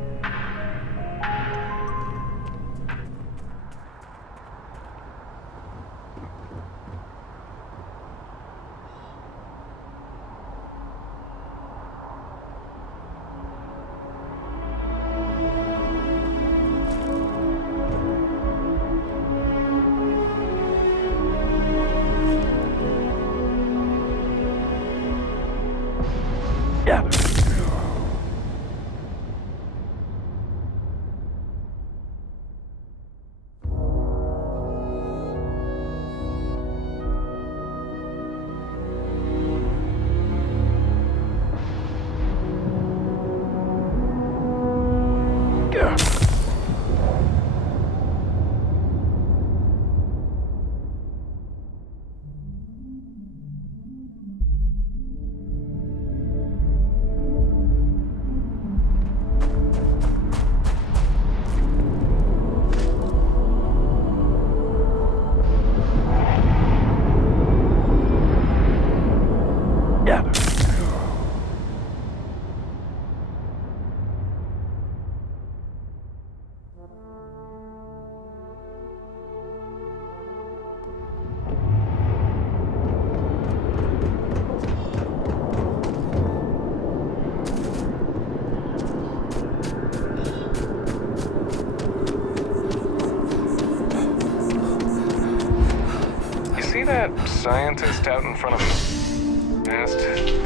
See that scientist out in front of the nest,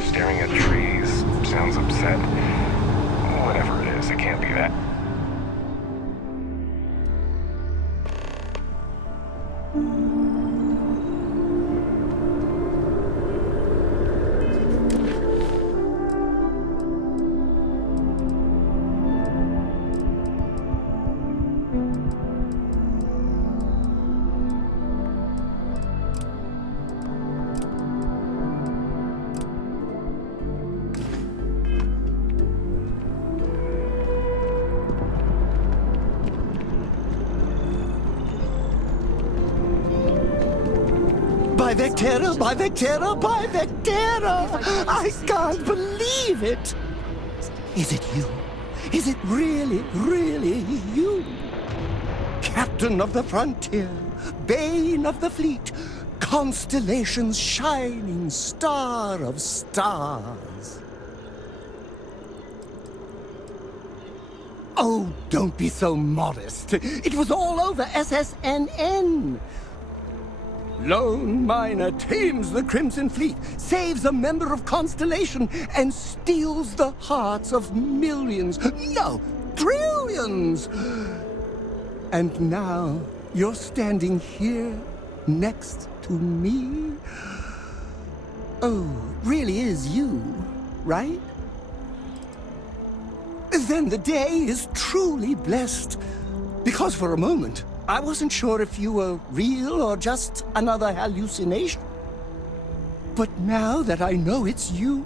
staring at trees, sounds upset? Whatever it is, it can't be that. By Vectera, by Vectera, by Vectera! I can't believe it! Is it you? Is it really, really you? Captain of the frontier, bane of the fleet, constellation's shining star of stars. Oh, don't be so modest. It was all over SSNN. Lone miner tames the Crimson Fleet, saves a member of Constellation, and steals the hearts of millions, no, trillions. And now you're standing here next to me. Oh, really is you, right? Then the day is truly blessed. Because for a moment, I wasn't sure if you were real or just another hallucination. But now that I know it's you,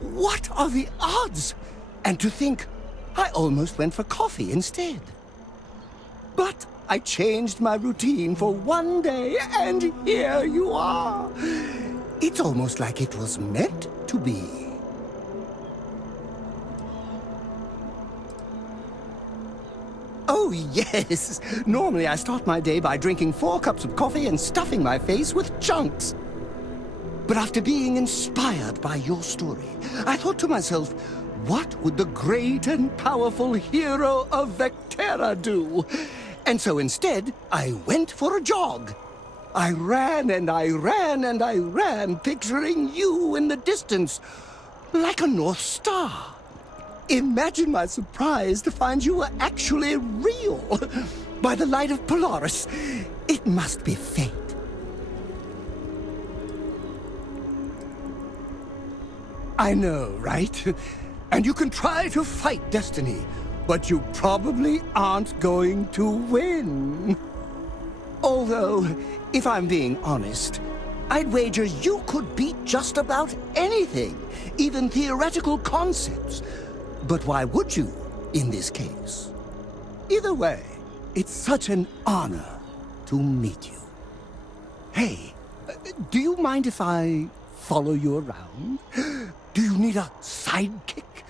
what are the odds? And to think, I almost went for coffee instead. But I changed my routine for one day, and here you are. It's almost like it was meant to be. Oh, yes. Normally I start my day by drinking 4 cups of coffee and stuffing my face with chunks. But after being inspired by your story, I thought to myself, what would the great and powerful hero of Vectera do? And so instead, I went for a jog. I ran and I ran and I ran, picturing you in the distance, like a North Star. Imagine my surprise to find you were actually real. By the light of Polaris, it must be fate. I know, right? And you can try to fight destiny, but you probably aren't going to win. Although, if I'm being honest, I'd wager you could beat just about anything, even theoretical concepts. But why would you, in this case? Either way, it's such an honor to meet you. Hey, do you mind if I follow you around? Do you need a sidekick?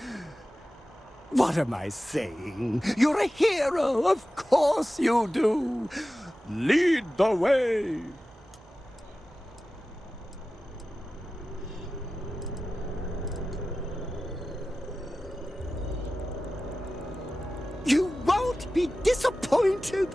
What am I saying? You're a hero, of course you do. Lead the way. You won't be disappointed.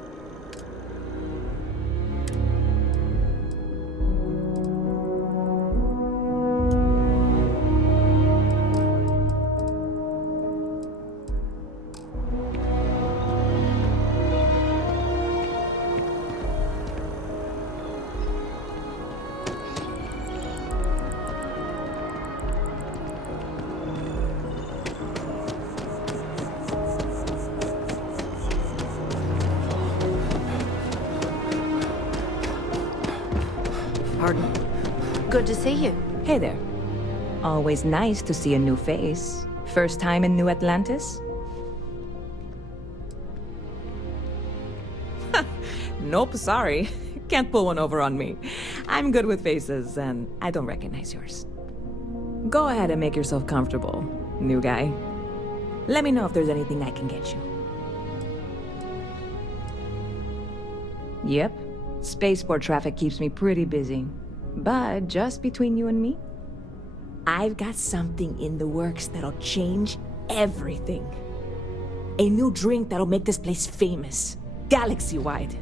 Pardon? Good to see you. Hey there. Always nice to see a new face. First time in New Atlantis? Nope, sorry. Can't pull one over on me. I'm good with faces, and I don't recognize yours. Go ahead and make yourself comfortable, new guy. Let me know if there's anything I can get you. Yep. Spaceport traffic keeps me pretty busy. But just between you and me, I've got something in the works that'll change everything. A new drink that'll make this place famous, galaxy-wide.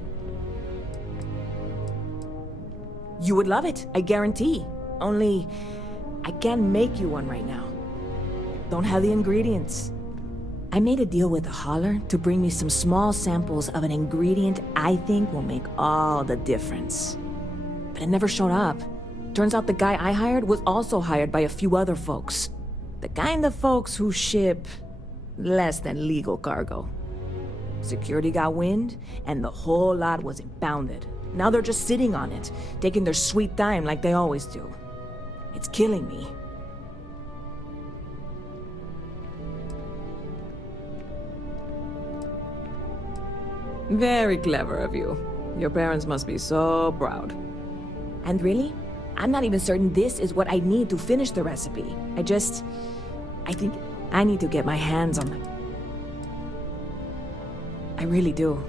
You would love it, I guarantee. Only, I can't make you one right now. Don't have the ingredients. I made a deal with A.R.E.A to bring me some small samples of an ingredient I think will make all the difference. But it never showed up. Turns out the guy I hired was also hired by a few other folks. The kind of folks who ship less than legal cargo. Security got wind, and the whole lot was impounded. Now they're just sitting on it, taking their sweet time like they always do. It's killing me. Very clever of you. Your parents must be so proud. And really, I'm not even certain this is what I need to finish the recipe. I think I need to get my hands on it. I really do.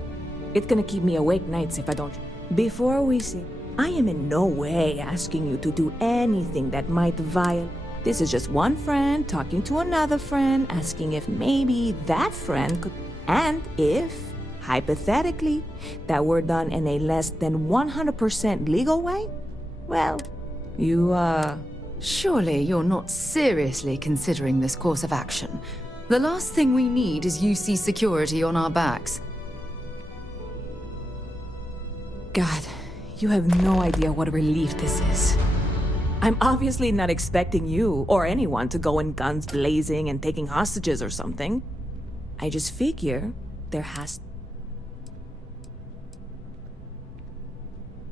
It's gonna keep me awake nights if I don't. Before we see, I am in no way asking you to do anything that might violate. This is just one friend talking to another friend, asking if maybe that friend could, and if, hypothetically, that were done in a less than 100% legal way, well, Surely you're not seriously considering this course of action. The last thing we need is UC security on our backs. God, you have no idea what a relief this is. I'm obviously not expecting you or anyone to go in guns blazing and taking hostages or something. I just figure there has...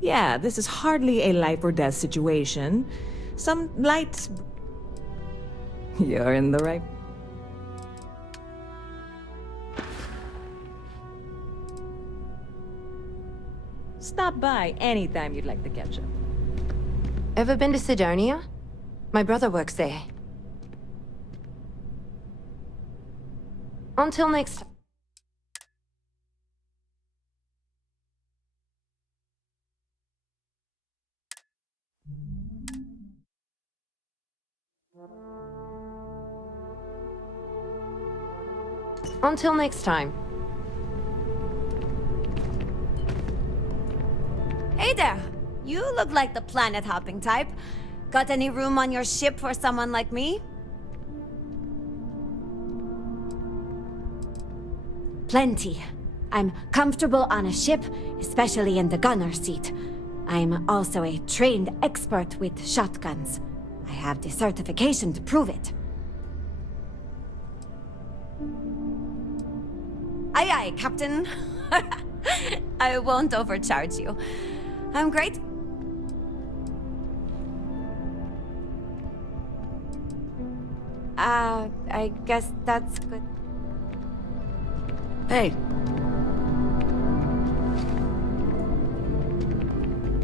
Yeah, this is hardly a life or death situation. Some light... You're in the right... Stop by anytime you'd like to catch up. Ever been to Sidonia? My brother works there. Until next time. Until next time. Hey there! You look like the planet-hopping type. Got any room on your ship for someone like me? Plenty. I'm comfortable on a ship, especially in the gunner seat. I'm also a trained expert with shotguns. I have the certification to prove it. Aye aye, Captain. I won't overcharge you. I'm great. I guess that's good. Hey.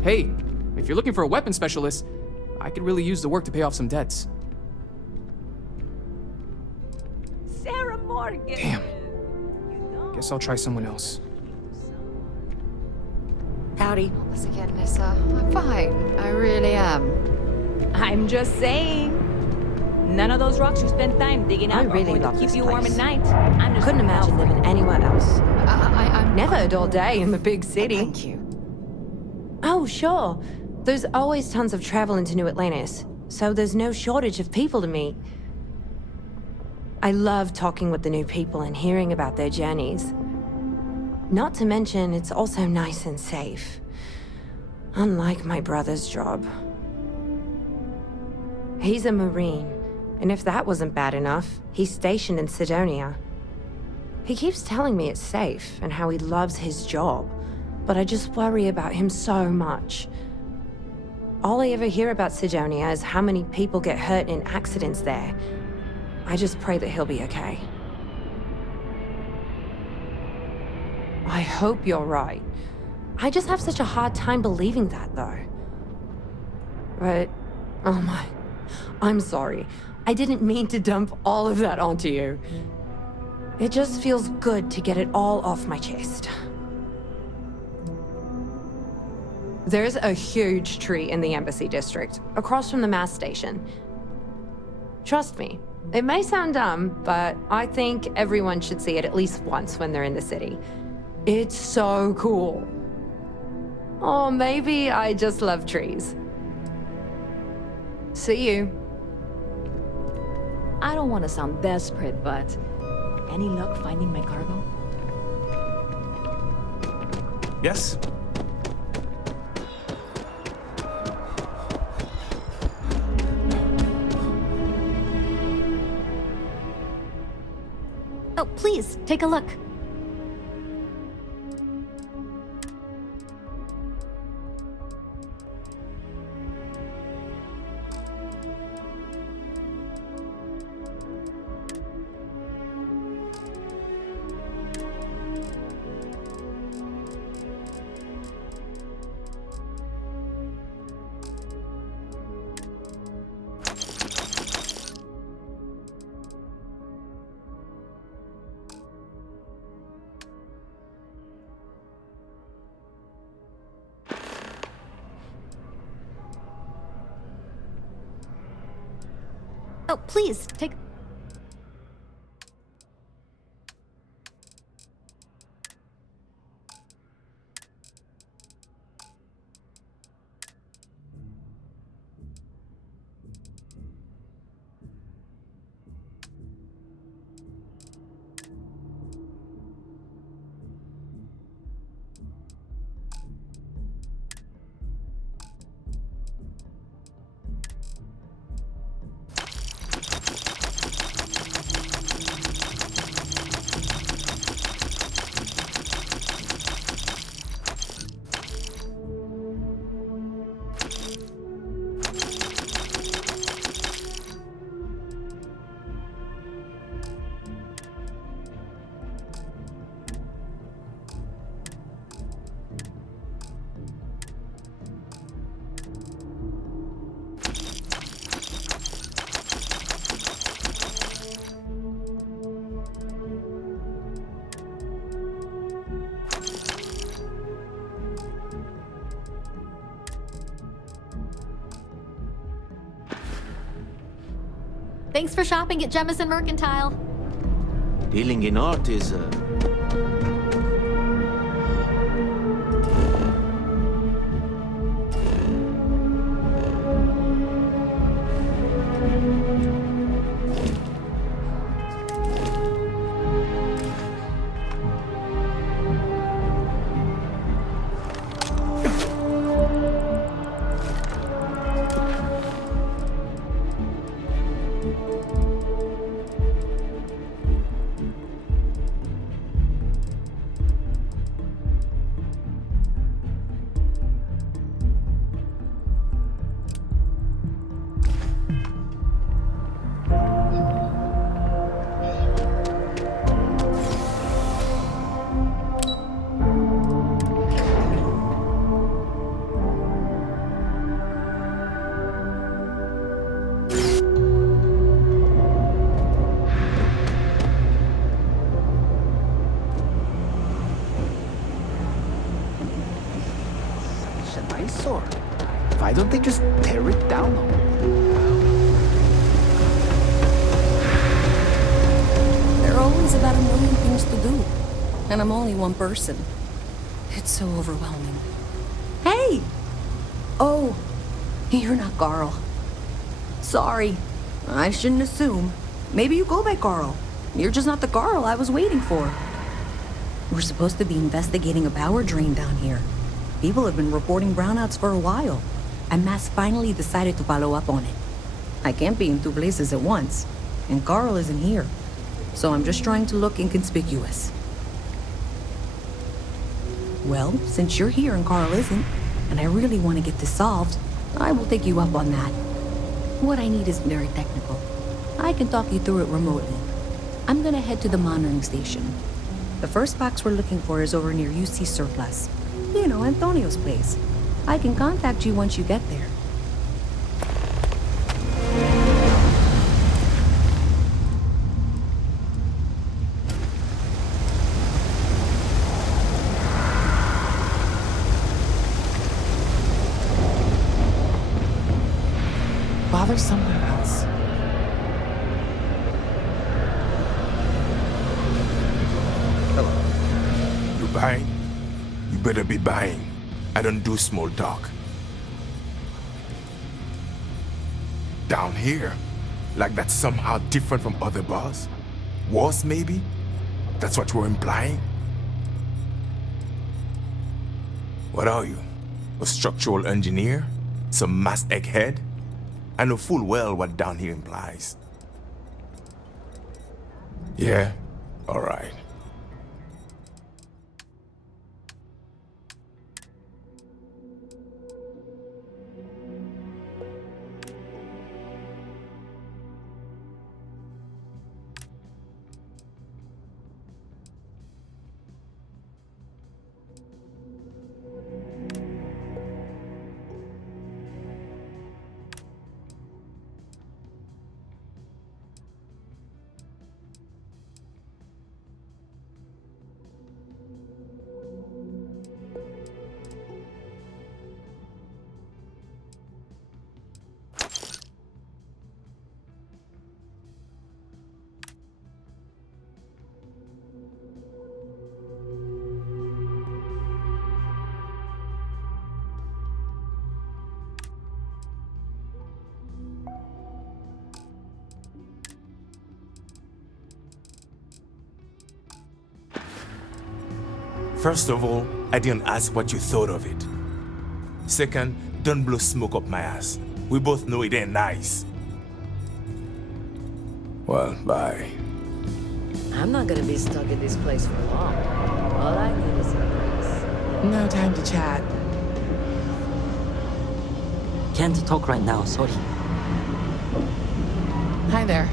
Hey, if you're looking for a weapon specialist, I could really use the work to pay off some debts. Sarah Morgan! Damn. Guess I'll try someone else. Howdy. Not this again, Nissa. I'm fine. I really am. I'm just saying. None of those rocks you spend time digging out I really are going love to keep this you warm place. at night. I'm just Couldn't imagine living anywhere else. I'm Never a dull day in the big city. Thank you. Oh, sure. There's always tons of travel into New Atlantis, so there's no shortage of people to meet. I love talking with the new people and hearing about their journeys. Not to mention, it's also nice and safe. Unlike my brother's job. He's a Marine, and if that wasn't bad enough, he's stationed in Sidonia. He keeps telling me it's safe and how he loves his job, but I just worry about him so much. All I ever hear about Sidonia is how many people get hurt in accidents there. I just pray that he'll be okay. I hope you're right. I just have such a hard time believing that, though. But, oh my, I'm sorry. I didn't mean to dump all of that onto you. It just feels good to get it all off my chest. There's a huge tree in the Embassy District, across from the mass station. Trust me, it may sound dumb, but I think everyone should see it at least once when they're in the city. It's so cool. Or maybe I just love trees. See you. I don't want to sound desperate, but any luck finding my cargo? Yes? Oh, please, take a look. Oh, please, take... Thanks for shopping at Jemison Mercantile. Dealing in art is eyesore. Why don't they just tear it down? There are always about a million things to do, and I'm only one person. It's so overwhelming. Hey! Oh, you're not Carl. Sorry, I shouldn't assume. Maybe you go by Carl. You're just not the Carl I was waiting for. We're supposed to be investigating a power drain down here. People have been reporting brownouts for a while, and Mass finally decided to follow up on it. I can't be in two places at once, and Carl isn't here, so I'm just trying to look inconspicuous. Well, since you're here and Carl isn't, and I really want to get this solved, I will take you up on that. What I need is very technical. I can talk you through it remotely. I'm gonna head to the monitoring station. The first box we're looking for is over near UC Surplus. You know, Antonio's place. I can contact you once you get there. Bother someone else. You buying? You better be buying. I don't do small talk. Down here? Like that's somehow different from other bars? Worse, maybe? That's what you're implying? What are you? A structural engineer? Some mass egghead? I know full well what down here implies. Yeah? Alright. First of all, I didn't ask what you thought of it. Second, don't blow smoke up my ass. We both know it ain't nice. Well, bye. I'm not gonna be stuck in this place for long. All I need is a place. No time to chat. Can't talk right now, sorry. Hi there.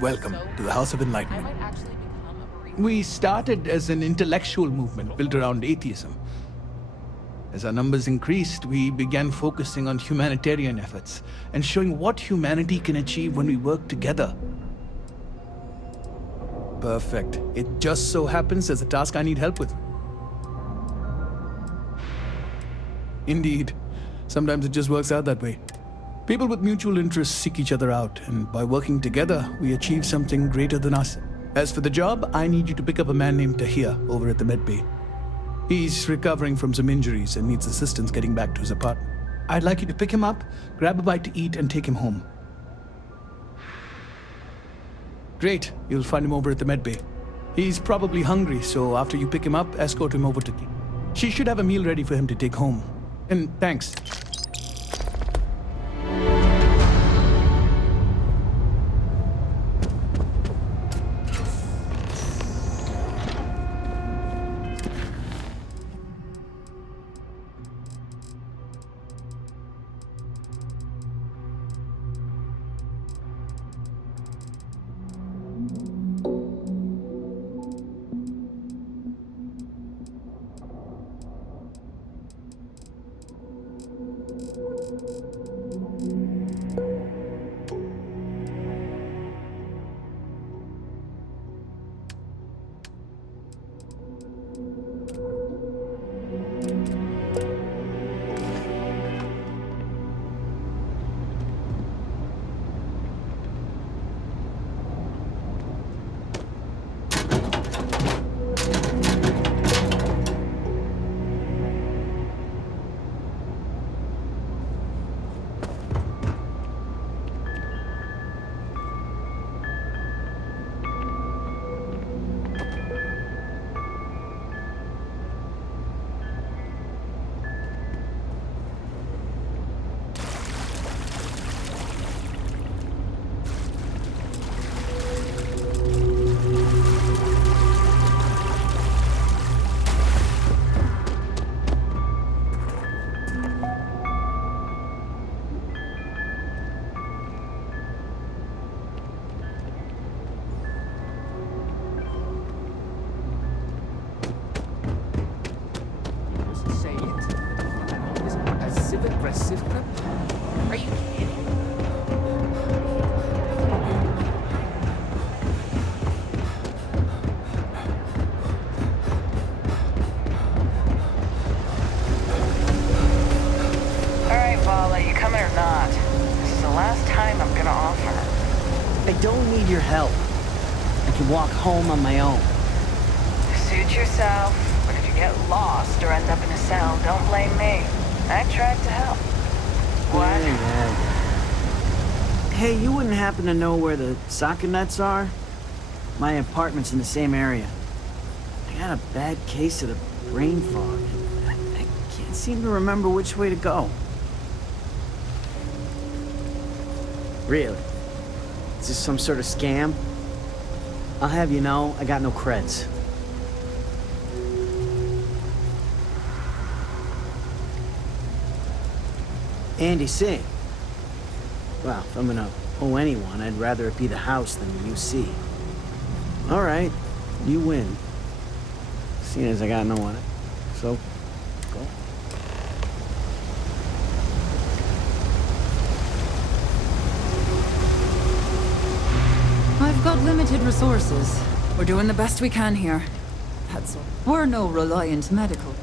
Welcome to the House of Enlightenment. We started as an intellectual movement built around atheism. As our numbers increased, we began focusing on humanitarian efforts and showing what humanity can achieve when we work together. Perfect. It just so happens there's a task I need help with. Indeed. Sometimes it just works out that way. People with mutual interests seek each other out, and by working together, we achieve something greater than us. As for the job, I need you to pick up a man named A.R.E.A. over at the medbay. He's recovering from some injuries and needs assistance getting back to his apartment. I'd like you to pick him up, grab a bite to eat, and take him home. Great, you'll find him over at the medbay. He's probably hungry, so after you pick him up, escort him over to Key. She should have a meal ready for him to take home. And thanks. Aggressive prep? Are you kidding? Alright, Vala, you coming or not? This is the last time I'm gonna offer. I don't need your help. I can walk home on my own. Suit yourself, but if you get lost or end up in a cell, don't blame me. I tried to help. What? Yeah. Hey, you wouldn't happen to know where the soccer nets are? My apartment's in the same area. I got a bad case of the brain fog. I can't seem to remember which way to go. Really? Is this some sort of scam? I'll have you know, I got no creds. Andy, sing. Well, if I'm gonna owe anyone, I'd rather it be the house than the UC. All right, you win. Seeing as I got no on it, so go. I've got limited resources. We're doing the best we can here. That's all. We're no Reliant Medical.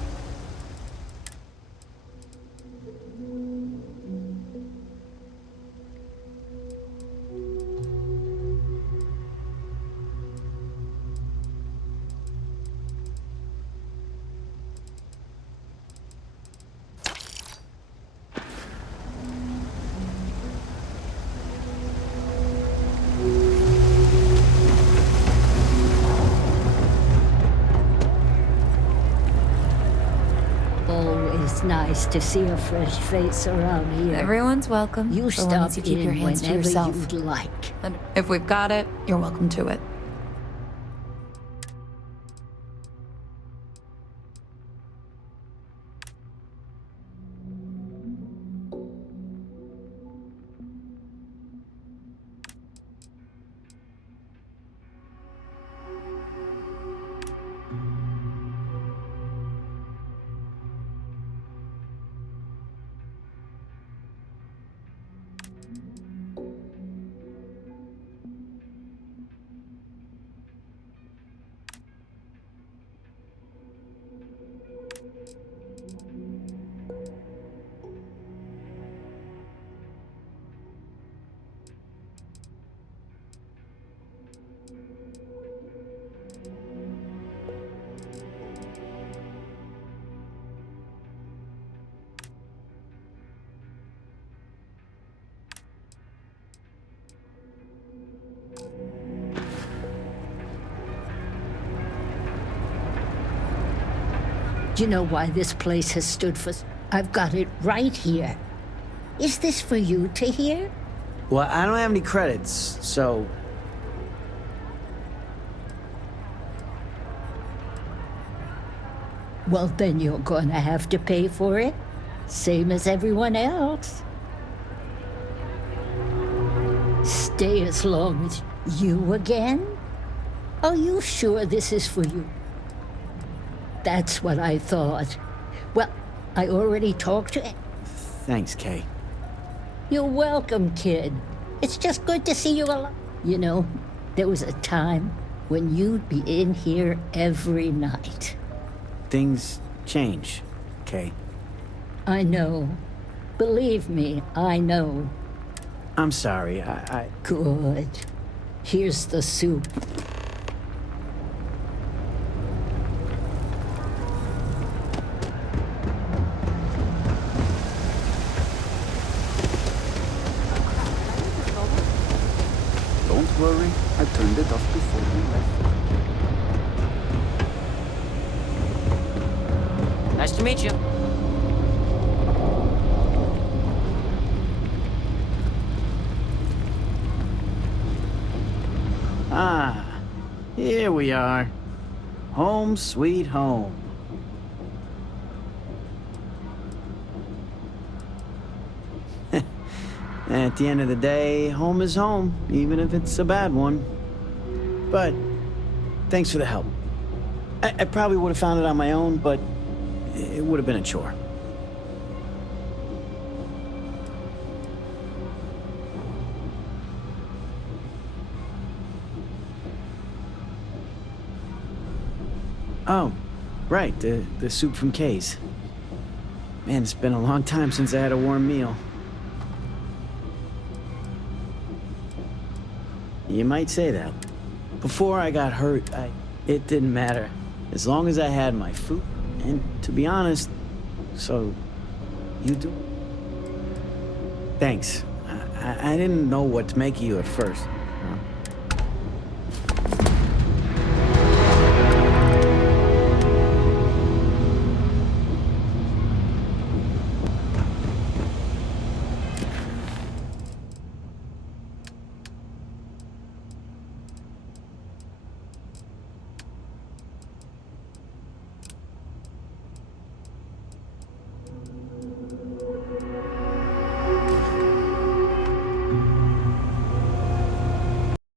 Always nice to see a fresh face around here. Everyone's welcome. You so long stop as you keep your in hands to whenever yourself. you'd like. And if we've got it, you're welcome to it. Do you know why this place has stood for... I've got it right here. Is this for you to hear? Well, I don't have any credits, so... Well, then you're gonna have to pay for it. Same as everyone else. Stay as long as you again? Are you sure this is for you? That's what I thought. Well, I already talked to... Thanks, Kay. You're welcome, kid. It's just good to see you alive. You know, there was a time when you'd be in here every night. Things change, Kay. I know. Believe me, I know. I'm sorry, I... Good. Here's the soup. Don't worry, I turned it off before we left. Nice to meet you. Ah, here we are. Home sweet home. At the end of the day, home is home, even if it's a bad one. But thanks for the help. I probably would have found it on my own, but it would have been a chore. Oh, right, the soup from Kay's. Man, it's been a long time since I had a warm meal. You might say that. Before I got hurt, it didn't matter. As long as I had my food. And to be honest, so you do. Thanks. I didn't know what to make of you at first.